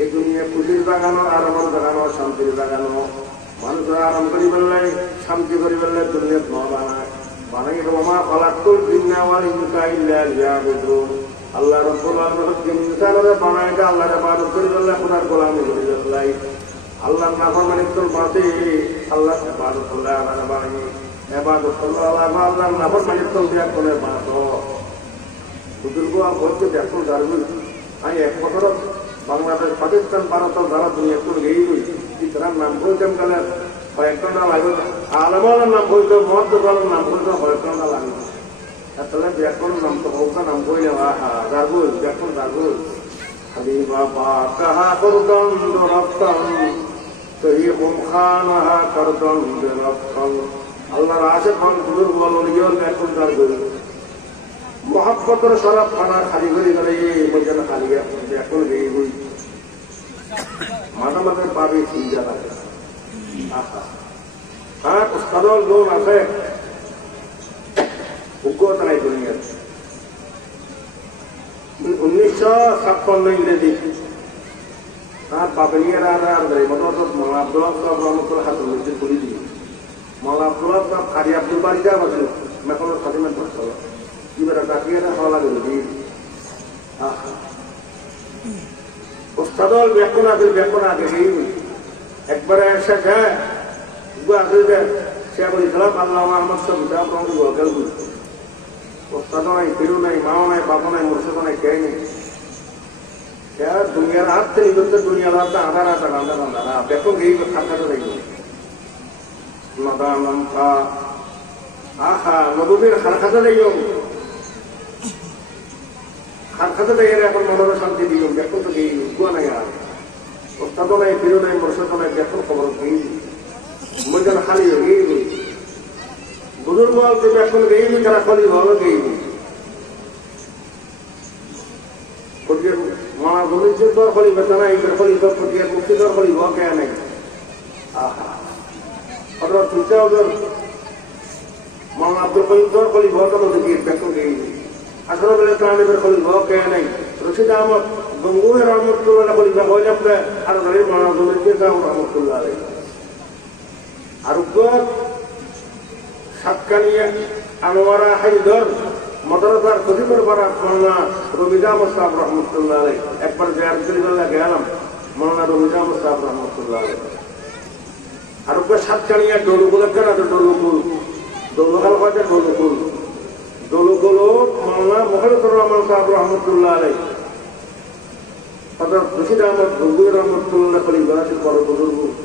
এই দুনিয়া খুশির বাগানো আরামের বাগানো শান্তির বাগানো মানুষরা আরাম করি বললে শান্তি করি বললে দুনিয়া বানায় বানাই রোমা ফলাকুল জিন্না ওয়াল ইনসা ইল্লা লিয়াবুদুন আল্লাহ রাব্বুল আলামিন ইনসানরে বানাইটা আল্লাহর ইবাদত করি বললে খোদার গোলামি করি বললে আল্লাহর নাফরমানি তোর পাশে আল্লাহর ইবাদত করলে আমরা বানাই ইবাদত করলে আল্লাহর নাফরমানি তোর দিয়া করে বানাতো বুজুর্গ আর বলতে দেখো জানবি আমি এক বছর বাংলাদেশ পাকিস্তান ভারত যারা দুনিয়া করে গেই ইসরার নাম বলতাম গেলে কয়েকটা লাগবে আলমার নাম বলতো মহাদ্দার নাম বলতো কয়েকটা লাগবে Setelah biarpun nam terbuka nam boy lewat garbul, biarpun garbul. Hadi bapa kaha korban doraptan, sehingga khana korban doraptan. Allah rasa kan turun walau liar biarpun garbul. Muhabbat और शराब खाना खाली करी करे ये मजा खाली है बिल्कुल गई हुई माता माता पापी सीख जाता है हाँ उस कदर दो नाते उनको तो नहीं दुनिया 1956 में इंग्रजी हाँ पापनी रहा रहा रहे मतलब तो मौला अब्दुल्ला साहब रहमतुल्लाह हाथ में पुली दी मौला अब्दुल्ला साहब खाली अब्दुल बारी जा बस मैं कहूँ खाली में पढ़ता हूँ Ibarat kaki ada hal lagi. Ustadol biarpun ada ini. Ekbar ऐसा है. Gua akhirnya siapa di dalam Allah Muhammad sebutnya orang gua gagal. Ustadol naik biru naik mau naik bapa naik mursyid naik kain. Ya dunia rahat ni betul dunia rahat ada. Biarpun gini berkata lagi. Nada nampa. Nabubir kata lagi. Kata dia apa mana santi dia, biarpun tu dia, gua naya. Ustaz tu naya, biru naya, mursyid naya, biarpun kabar gini. Mungkin khali gini. Budur bual tu biarpun gini, cara khali bual gini. Kemudian mana budur tu khali bertanya, ikan khali tu kemudian mukti tu khali bual kaya naya. Orang tu cakap mana Abdul Qayyum tu khali bual tu mesti biarpun gini. Asal bela tanah berkhali bawa kaya naik. Rasid Ahmad Gangguhi rahmatullah khali bawa jam dah. Ada dari mana tu mereka rahmatullah lagi. Arubah Sakkaniya Anwara Haidar Madrasah Khudi berbarak mana Rumida Mustaf rahmatullah lagi. Ekbar ziarah beribadah galam mana Rumida Mustaf rahmatullah lagi. Arubah Sakkaniya dulu bukan ada dulu kalau ada dulu. Dulu malah Muhammad Rahman rahmatullah alaih. Pada Rasid Ahmad Gangguhi rahmatullah khali barat para budur.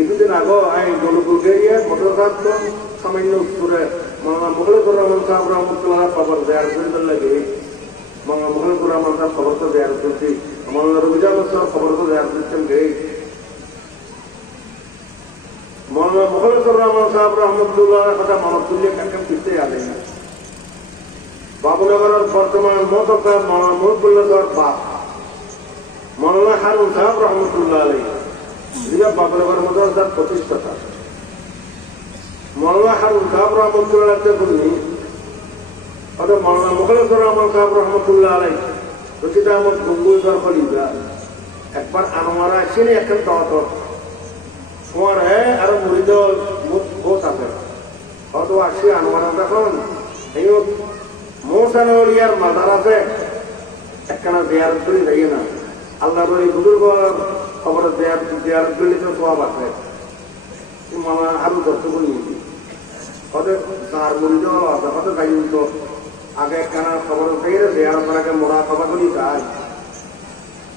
Itu din ago ai dulu gaya madrasah tu samayna usura malah Muhammad Rahman rahmatullah kabar ziarah beribadah lagi. Malah Muhammad Rahman kabar tu ziarah beribadah. Malah Rumida Mustaf kabar tu ziarah beribadah gay. Malah Muhammad Rahman rahmatullah kata Muhammadullah kakak kita ada. বাবুনগরের বর্তমান মোতকা মাওলানা মুহিবুল্লাহর বাপ মাওলানা হারুন সাহেব রহমতুল্লাহ আলাইহি যিনি বাবুনগর মাদ্রাসার প্রতিষ্ঠাতা মাওলানা হারুন সাহেব রহমতুল্লাহ আলাইহি বলেন আর মাওলানা মুখলেসুর রহমান সাহেব রহমতুল্লাহ আলাইহি রশিদ আহমদ গঙ্গুইর খলিফা একবার আনোয়ারা আসেনি এখন দাওয়াত তোমার আর মুরিদল বহুত আছে হয়তো আসি আনোয়ারা তখন এই Musanoliyar madrasa ekana ziyarat kuri jaye na Allah bari buzurg khabar ziyarat kuri to sawab ase mama aru dorto boni ode sar muridol ase ode gayu to age ekana khabar tayre ziyarat karake muraqaba kuri kai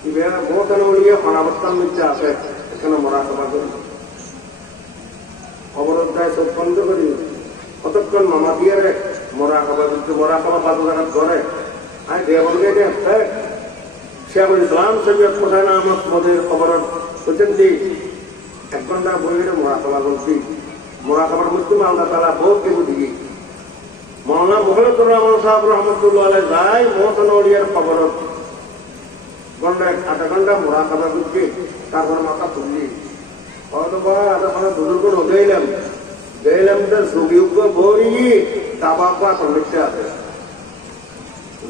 ibe musanoliyar hanabastan micha ase ekana muraqaba kuri khabar tay sob bond kuri অতক্ষণ মামা দিয়ে রে মোরাকাবা বাদুদারাত করে I দেবলগে দে শেখুল ইসলাম সৈয়দ হোসেন আহমদ মদের খবর হচ্ছেন যে 1 ঘন্টা বইয়ের মোরাকাবা করছি মোরাকাবার মধ্যে আল্লাহ তাআলা বহুত কিছু দিয়ে মাওলানা মুখলেসুর রহমান সাহেব রহমতুল্লাহ আলাইহি যাই মোহসেন ওলিয়ার খবর ঘন্টা 1/2 ঘন্টা মোরাকাবা করছি তারপর মাথা তুললি হয়তো বা আমরা বুজুর্গ হইলাম Dalam dan sugiuga bori tabapa permita.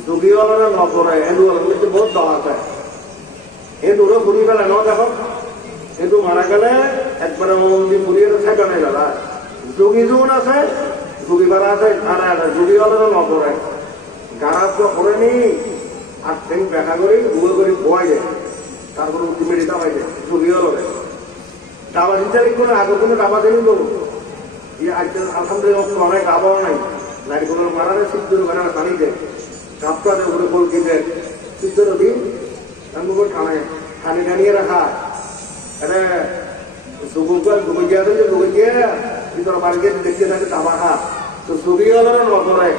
Sugi orang ngapore, Hindu orang itu बहुत दावा है. Hindu orang बुरी वाला नौ देखो. Hindu मारा गले, एक बार वो उनकी बुरी तो छह करने लगा. Sugi जो ना से, sugi वाला से आना है. Sugi वाला तो ngapore. गारा तो करे नहीं. आज दिन बैठा करी, गुल करी बोआई है. तार पर उनकी मेरी दावा है. Sugi वाला है. दावा जितने को ना आगे को ना दावा देनी लोग. Ia ajar alhamdulillah orang kabar naik. Naik gunung marane sidur karena tani deh. Kapta deh udah bol kita. Sidur di, kamu buat kane raka. Ada sugugan sugugia itu sugugia. Itu market dekat nanti tabaha. So sugi orang orang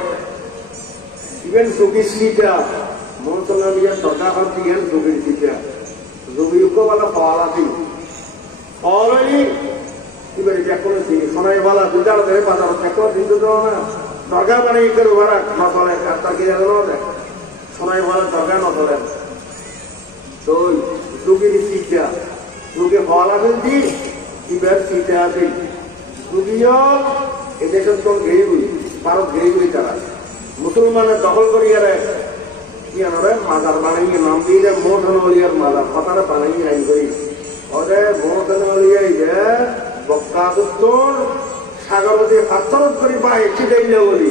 ইভেন যোগীর সিটা মন্ত্রণালয় দরকার হচ্ছে even যোগীর সিটা যোগীকে বলা ফল আছে ফলই এবারে যে কোনো জিনিস শোনাই বলা দুটার ধরে বাজার একটা কিন্তু তো না দরকার মানে ইকের ওরা নচলে তাকে শোনাই বলা দরকার নচলে তো যোগীর সিটা যোগে ফল আছে দি এবার সিটা আছে যোগীও এদেশের কোন গেইগুই ভারত গেইগুই তারা মুসলমানের দখল করিয়া রে ইয়ানরে মাজার বানাইয়ে নাম দিয়ে মোটনলিয়ার মাজার কথাটা বানাইয়ে আইন করি ওদের মোটনলিয়াই যে বক্তাদুত্তর সাগর দিয়ে পাথর করি বা একটি দেইলে বলি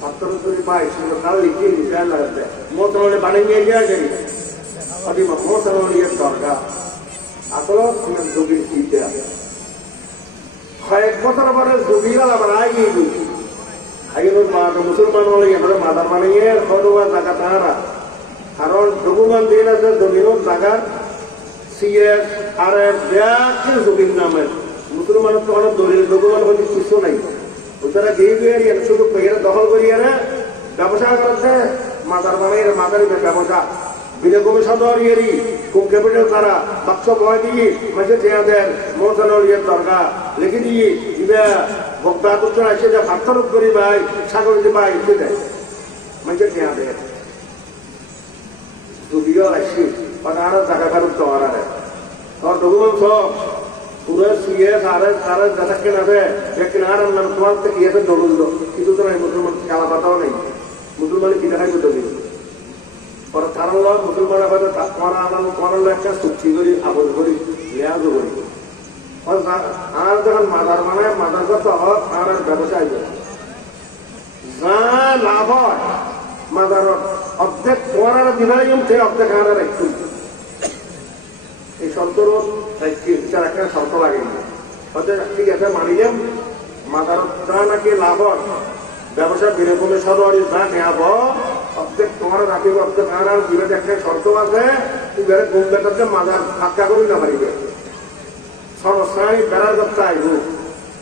পাথর করি বা একটি কাল লিখি নিশাল লাগবে মোটনলি বানাইয়ে গিয়া যাই অদিমা মোটনলিয়ার দরকার আসলে যোগীর চিন্তা কয়েক বছর পরে যোগীরা আবার আগিয়ে গেল আইনুর মুসলমান হলে এবারে মাদার বানিয়ে সরুয়া জায়গা তাহারা কারণ ডকুমেন্ট দিয়ে আছে জমিনের জায়গা সিএস আর এফ ব্যাকের জমির নামে মুসলমানের তো অনেক দলিল ডকুমেন্ট হচ্ছে কিছু নাই ওরা দিয়ে দিয়ে শুধু পেয়ে দখল করিয়ে ব্যবসা করছে মাদার বানিয়ে মাদারি ব্যবসা বিনা কমিশন ইয়েরি খুব ক্যাপিটাল তারা বাক্স বয় দিয়ে মাঝে চেয়া দেন মৌসানোর ইয়ের দরকার লিখে দিয়ে ইবে বক্তা তো এসে যে পাথর করি ভাই সাগর যে ভাই এসে দেয় মাঝে চেয়া দেন যদিও আসি আরো জায়গা কারণ তো আর তোর ডকুমেন্ট সব পুরো সিএ সারে সারে দেখা কেনা দেয় কেনার তোমার থেকে ইয়েতে দৌড়ল কিন্তু তো নাই মুসলমান খেলা পাতাও নেই মুসলমানের কি দেখাই তো পরে কারণ মুসলমানের হয়তো করার একটা চুক্তি করি আবদ্ধ করি লেয়াজও করি আর যখন মাদার বানায় মাদার কত আর ব্যবসায় যা লাভ হয় মাদার অর্ধেক তোমার দিনাই সে অর্ধেক আর একটু এই শর্তর একটা শর্ত লাগে ঠিক আছে মানিলাম মাদার যা নাকি লাভ হয় ব্যবসা বিরকমের সদরি যা নেব অর্ধেক তোমার রাখি অর্ধেক আর জীবের একটা শর্ত আছে এবারে গুমবেটাতে মাদার ফাঁকা করি না পারিবে সর্বসাই বেড়ার কথা আইব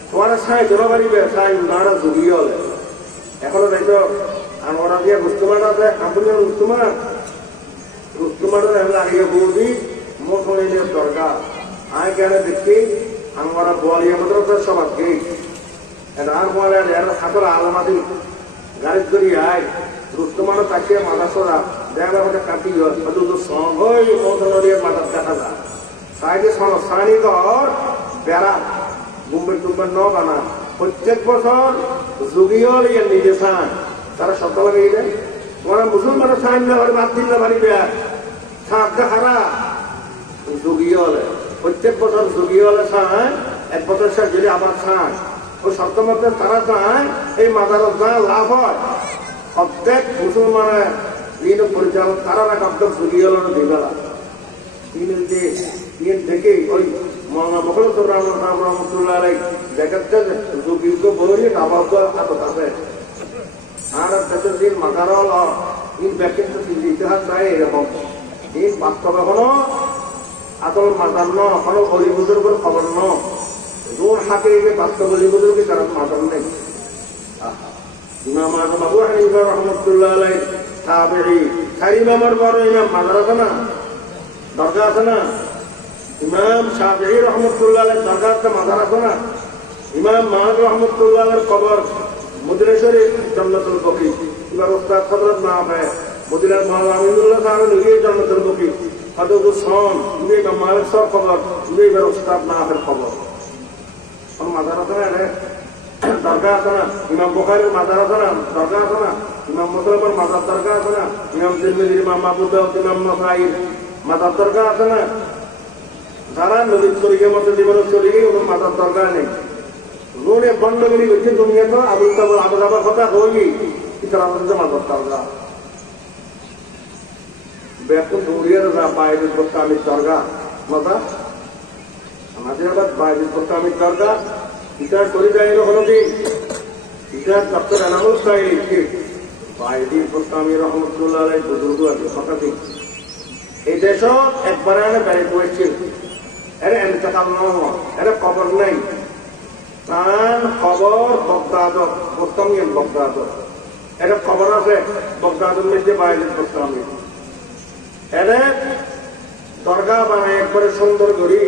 তোমার সাই ধরা পারিবে সাই উনারা জুগি হলে এখনো যাইত আমরা দিয়ে রুস্তমাট আছে আপনি রুস্তমাটের লাগিয়ে বৌদি মোট হইলে দরকার আয় কেন দেখি আমরা বলিয়া মতো সব আজকে আর বলে হাতের আলমাদি গাড়ি করি আয় রুস্তমানও তাকিয়ে মাথা সরা দেখা মধ্যে কাটি হয় মৌসুমের মাথার দেখা যায় সাইডে সানি ঘর বেড়া মুম্বাই টুম্বাই ন বানা প্রত্যেক বছর যুগীয় নিজে সান তারা সত্য লাগিয়ে দেয় তোমার মুসলমানের সাইন না পারি বাদ দিন না পারিবে সাপ দেখারা যুগীয় প্রত্যেক বছর যুগীয় সান এক বছর শেষ যদি আবার সান ও সত্য মধ্যে তারা চায় এই মাদারত যা লাভ হয় প্রত্যেক মুসলমানের ঋণ পরিচালক তারা না অর্ধেক যুগীয় দিবেলা দেখে ওই মৌলানা মুখলিসুর রহমান সাহেব রহমতুল্লাহ আলাইহি দেখাচ্ছে যুগীকে বলি আবার আতত আছে আর দেশের দিন মাদারল ইন ব্যাখ্যা ইতিহাস নাই এরকম ইন বাস্তব এখনো আসল মাদার ন এখনো অলিবুজুর করে খবর ন জোর হাতে বাস্তব অলিবুজুর কি কারণ মাদার নেই ইমাম আজম আবু হানিফা রহমতুল্লাহ আলাইহি তাবেঈ চারি ইমামের বড় ইমাম মাদার আছে না দরগা আছে না ইমাম শাফিঈ রহমতুল্লাহ আলাইহির দরগা আছে মাদার আছে না ইমাম মালিক রহমতুল্লাহ আলাইহির কবর মদিনা শরীফ জান্নাতুল বকি এবার উস্তাদ হযরত নাম है মদিনার মাওলানা আমিনুল্লাহ সাহেব নিজে জান্নাতুল বকি হযরত উসমান নিজে ইমাম মালিক সাহেব কবর নিজে এবার উস্তাদ নামের কবর আর মাদার আছে না দরগা আছে না ইমাম বুখারীর মাদার আছে না দরগা আছে না ইমাম মুসলিমের মাদার দরগা আছে না ইমাম তিরমিজি ইমাম আবু দাউদ ইমাম নাসাঈ মাদার দরকার আছে না যারা নদীর তরিকের মধ্যে জীবনের তরিকে ওদের মাদার দরকার নেই রোডে বন্ডগিরি হচ্ছে দুনিয়া তো আবুল তাবুল আবু যাবার কথা হই তারা মধ্যে মাদার দরকার ব্যাপক দৌড়িয়ার বাইরের করতে আমি দরকার মাদা আমাদের আবার বাইরের করতে আমি দরকার ইটার করে যাই হলো দিন ইটার ডক্টর এনামুল সাহেব বাইরের করতে আমি রহমতুল্লাহ আলাইহি বুজুর্গ আছে কথা দিন এই দেশ একবারে বেড়ে পড়েছিল এর এতেকাল এর খবর নেই তার খবর বগদাদ বস্তামিয়ান বগদাদ এটা খবর আছে বগদাদের মধ্যে বাইরে গোস্বামী এটা দরগা বানায় একবারে সুন্দর করি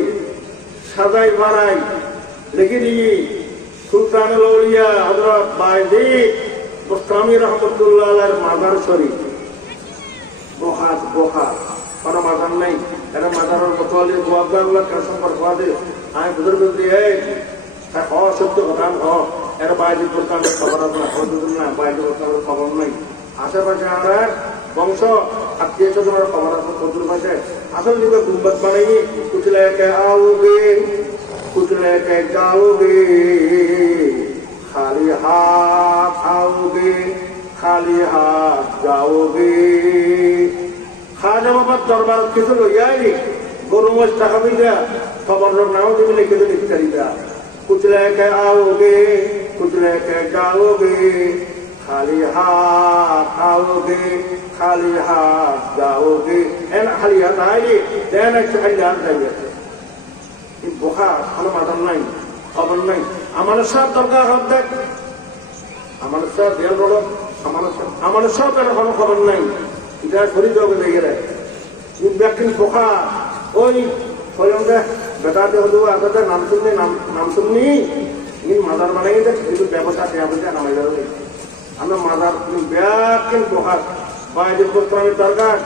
সাজাই বানাই লিখে দিই সুলতানুল আউলিয়া হযরত বায়জিদ গোস্বামী রহমতুল্লাহ আলাইহির মাজার শরীফ বহাত কোনো মাজার নাই এটা মাজারের বোতলে গোয়াগুলো সম্পর্ক আছে আমি বুঝুর্গ দিয়ে সত্য কথা এটা বায়জিদ গোস্বামীর খবর আছে না বায়জিদ গোস্বামীর খবর নাই আশেপাশে আমরা বংশ আত্মীয় স্বজনের খবর আছে কদুর পাশে আসল দিকে গুম্বদ বানাই कुछ लेके जाओगे खाली हाथ आओगे खाली हाथ जाओगे খাজা বাবার দরবার কিছু লইয়াই গরু মোষ টাকা দিলা খবর নাও তুমি লিখে দিলে ইত্যাদিটা कुछ लेके आओगे कुछ लेके जाओगे खाली हाथ आओगे खाली हाथ जाओगे एन खाली हाथ आइए देन একটা খালি হাত যাবে এই বোখা কোনো মাদার নাই খবর নাই আমার সব দরকার হাত দেখ আমার সব দেল রোড আমার সব কোনো খবর নাই এটা শরীর যোগে দেখে রে এই ব্যক্তির বোখা ওই স্বয়ংটা বেটাতে হলো আগে নাম শুননি এই মাদার বানাই দেখ কিন্তু ব্যবসা দেওয়া বলতে নামাই যাবে আমরা মাদার ব্যাকিন বোখা বাইরের গোস্বামীর দরকার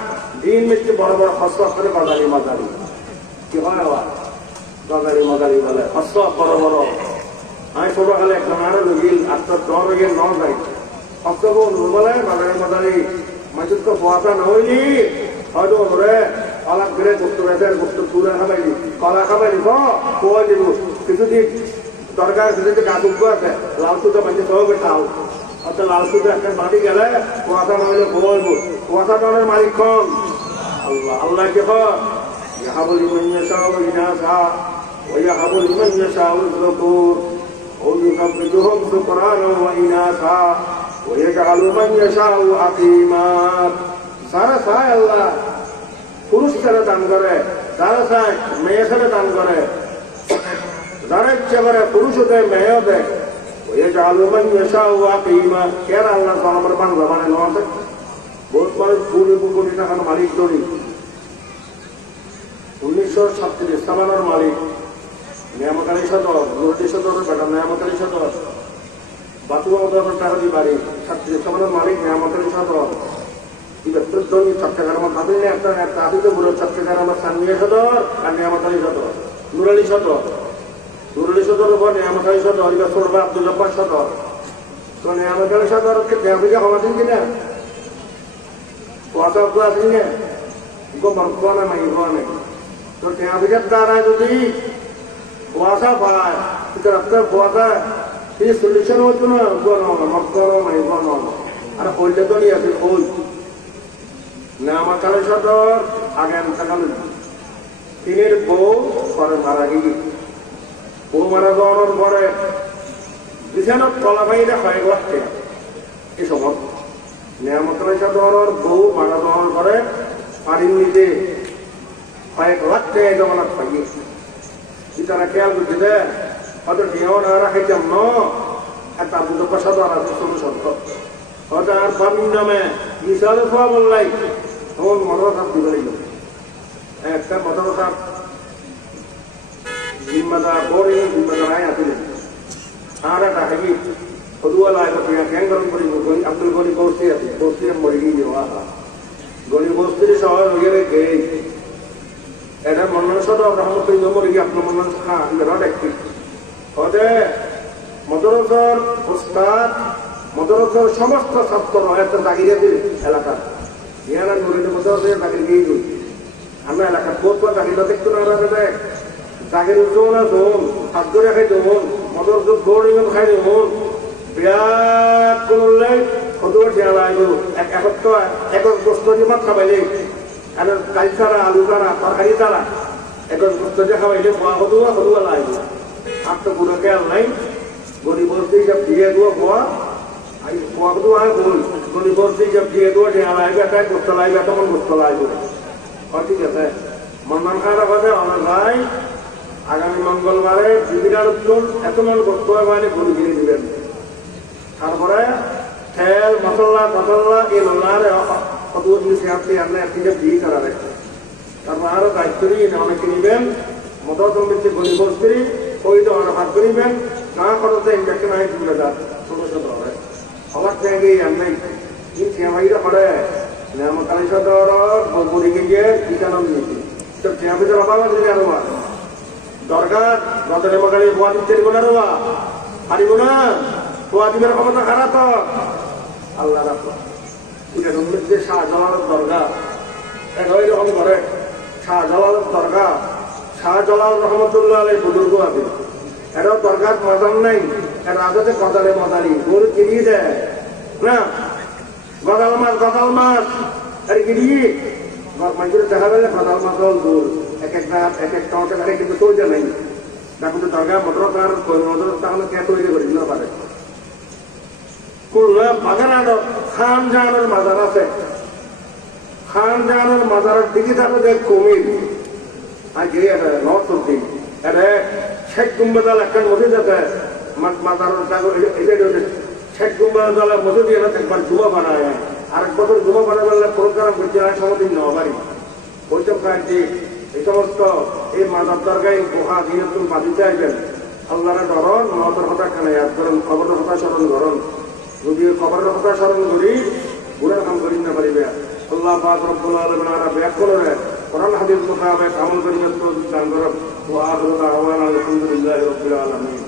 দিন মিষ্টি বড় বড় হস্ত করে বাজারি মাদারি কি হয় আবার বাজারি মাদারি বলে হস্ত বড় বড় আমি ছোটকালে একদম আরো রুগিল আত্মার জ্বর হয়ে ন যাই হস্তকে বলে বাজারি মাদারি মাসুদ তো বোয়াটা না হইলি হয়তো ওরে কলা ঘিরে গোস্ত বেঁধে গোস্ত তুলে খাবাইলি কলা খাবাইলি কোয়া দিব কিছুদিন দরকার সেটা গাছ উঠবো আছে লাল সুতো বাঁধে সব খাও অর্থাৎ লাল সুতো একটা মাটি গেলে কুয়াশা না হলে বলবো কুয়াশা টানের মালিক খন আল্লাহ আল্লাহ কে يهب لمن يشاء إناثا ويهب لمن يشاء الذكور أو يزوجهم ذكرانا وإناثا ويجعل من يشاء عقيما সারা চাই আল্লাহ পুরুষ ছেলে দান করে যারা চায় মেয়ে ছেলে দান করে যারা ইচ্ছা করে পুরুষও দেয় মেয়েও দেয় ويجعل من يشاء عقيما কেন আল্লাহ আমার বাংলা মানে নয় বহুত মানুষ কোটি টাকার মালিক ধরি 1937 সামানার মালিক নিয়ামত আলী সদর নুরুদ্দিন সদরের বেটা নিয়ামত আলী সদর বাতুয়া মতো টাকা দিয়ে বাড়ি 37 সামানার মালিক নিয়ামত আলী সদর চট্টগ্রাম ভাবিলে একটা আদিত বুড়ো চট্টগ্রাম সানিয়া সদর আর নিয়ামত আলী সদর নুরালী সদর উপর নিয়ামত আলী সদর ছোটবা আব্দুল জব্বার সদর তো নিয়ামত আলী সদরকে দেওয়া হওয়া দিন কিনা কুয়াশা আছে কিনা গোবর খোয়া না মাই খোয়া নেই তো টেঁয়াবিজার দ্বারা যদি কুয়াশা পায় রাস্তা কুয়াশা এই সলিউশন হতো না আর হইলে তো নিয়ে আসে ওই নামাকালে সদর আগে থাকাল তিনের বউ পরে মারা গিয়ে বউ মারা যাওয়ার পরে বিছানার তলা বাইরে হয়ে গেছে এই সময় নিয়ামকালে সদর বউ মারা যাওয়ার পরে পানির নিচে কয়েক লাখ টাকা জমানাত পাইয়ে তারা খেয়াল করছে যে হয়তো ঢেউ না রাখাইতাম ন একটা বুধ প্রসাদ আর আছে ষোলো শব্দ হয়তো আর পানির নামে বিশালে খাওয়া বললাই তখন মটর সাপ দিবে একটা মটর সাপ জিম্মাদার বড় জিম্মাদার আয় আসলে আর একটা হেবি সদুয়ালা ক্যাং গরম করি আব্দুল গনি বসতে আছে বসতে মরে গিয়ে গরিব বস্তির শহর হয়ে রেখে এটা মন্নান সদর রহমতুল্লাহ মরে গিয়ে আপনার মন্নান খান এরা একটি হতে মদরসর ওস্তাদ মদরসর সমস্ত ছাত্র একটা জাগিরে দিল এলাকার ইয়ারা নুরিন মদরসের জাগির গিয়ে গই আমরা এলাকার বহুত জাগিরা দেখতো না দেখ জাগির জোন জোন খাদ্য রেখে জোন মদরসর বোর্ডিং খাই জোন বিরাট করলে কদুর দেওয়া লাগবে এক সপ্তাহ এক গোস্ত দিয়ে মাছ খাবাইলে আর কালি ছাড়া আলু ছাড়া তরকারি ছাড়া এক গোস্ত দিয়ে খাবাইলে সদুয়া লাগবে আর তো কোনো খেয়াল নাই গরিব বস্তি সব দিয়ে দেওয়া খোয়া খোয়া কদু আর গোল গরিব বস্তি সব দিয়ে দেওয়া দেওয়া লাগবে একটা গোস্ত লাগবে এত মন গোস্ত লাগবে ঠিক আছে মন্দান খাওয়ার কথা আমার ভাই আগামী মঙ্গলবারে জীবিকার উত্তর এত মন গোস্ত মানে গরু কিনে দিবেন তারপরে তেল মশলা টসলা এই লোনার কত জিনিস আপনি আপনার একদিকে দিয়ে করা রাখছে তারপর আরো দায়িত্ব নিয়ে অনেকে নিবেন মদত মিলছে গলি বস্তি ওই তো অনেক ভাগ করিবেন না করতে ইনফেকশন আই জুড়ে যান ছোট ছোট হয় আমার জায়গায় এমনি কিন্তু সেমাইটা করে নামকালী সদর বড়ি গিয়ে ঠিকানা নিয়েছি তো সেমাইটার অভাব আছে আরো দরকার গতরে মকালে বোয়া দিচ্ছে না রোয়া পারিব না বোয়া দিবের ক্ষমতা খারাপ আল্লাহ রাখো এটা যে শাহজালালের দরগা একই রকম করে শাহজালালের দরগা শাহজালাল রহমতুল্লাহ আলাই বুজুর্গ আছে এটাও দরকার মজান নাই এরা আজতে কদালে মজালি গরু কিনিয়ে দেয় না গদাল মাছ আর কিনিয়ে মানুষের দেখা গেলে গদাল মাছ হল দূর এক একটা টাকা কিন্তু চলছে নাই দেখো তো দরগা মটর তার তাহলে কে তৈরি করি না পারে খুলনা বাগানাটো খান জাহানের মাজার আছে খান জাহানের মাজারের দিকে যাবে দেখ কমির আগে নর্থ উঠি এটা শেখ গুম্বাদাল একটা মসজিদ আছে মাজার শেখ গুম্বাদালের মসজিদ এটা একবার জুমা বানায় আরেক বছর জুমা বানাবে প্রোগ্রাম করছে আর সমদিন নেওয়া পারি ওইসব কাজটি এই সমস্ত এই মাজার দরগায় গুহা দিয়ে তুমি বাঁধি চাইবেন আল্লাহরে ধরন মহতের কথা কেনে ইয়াদ করেন খবরের কথা স্মরণ করেন যদি খবরের কথা স্মরণ করি গুণের কাম করি না পারিবে আল্লাহ পাক রব্বুল আলামিন আর ব্যাখ্যা করে কোরআন হাদিস মোতাবেক আমল করিবেন তো দান করব ওয়া আখিরু দাওয়ানা আলহামদুলিল্লাহি রাব্বিল আলামিন।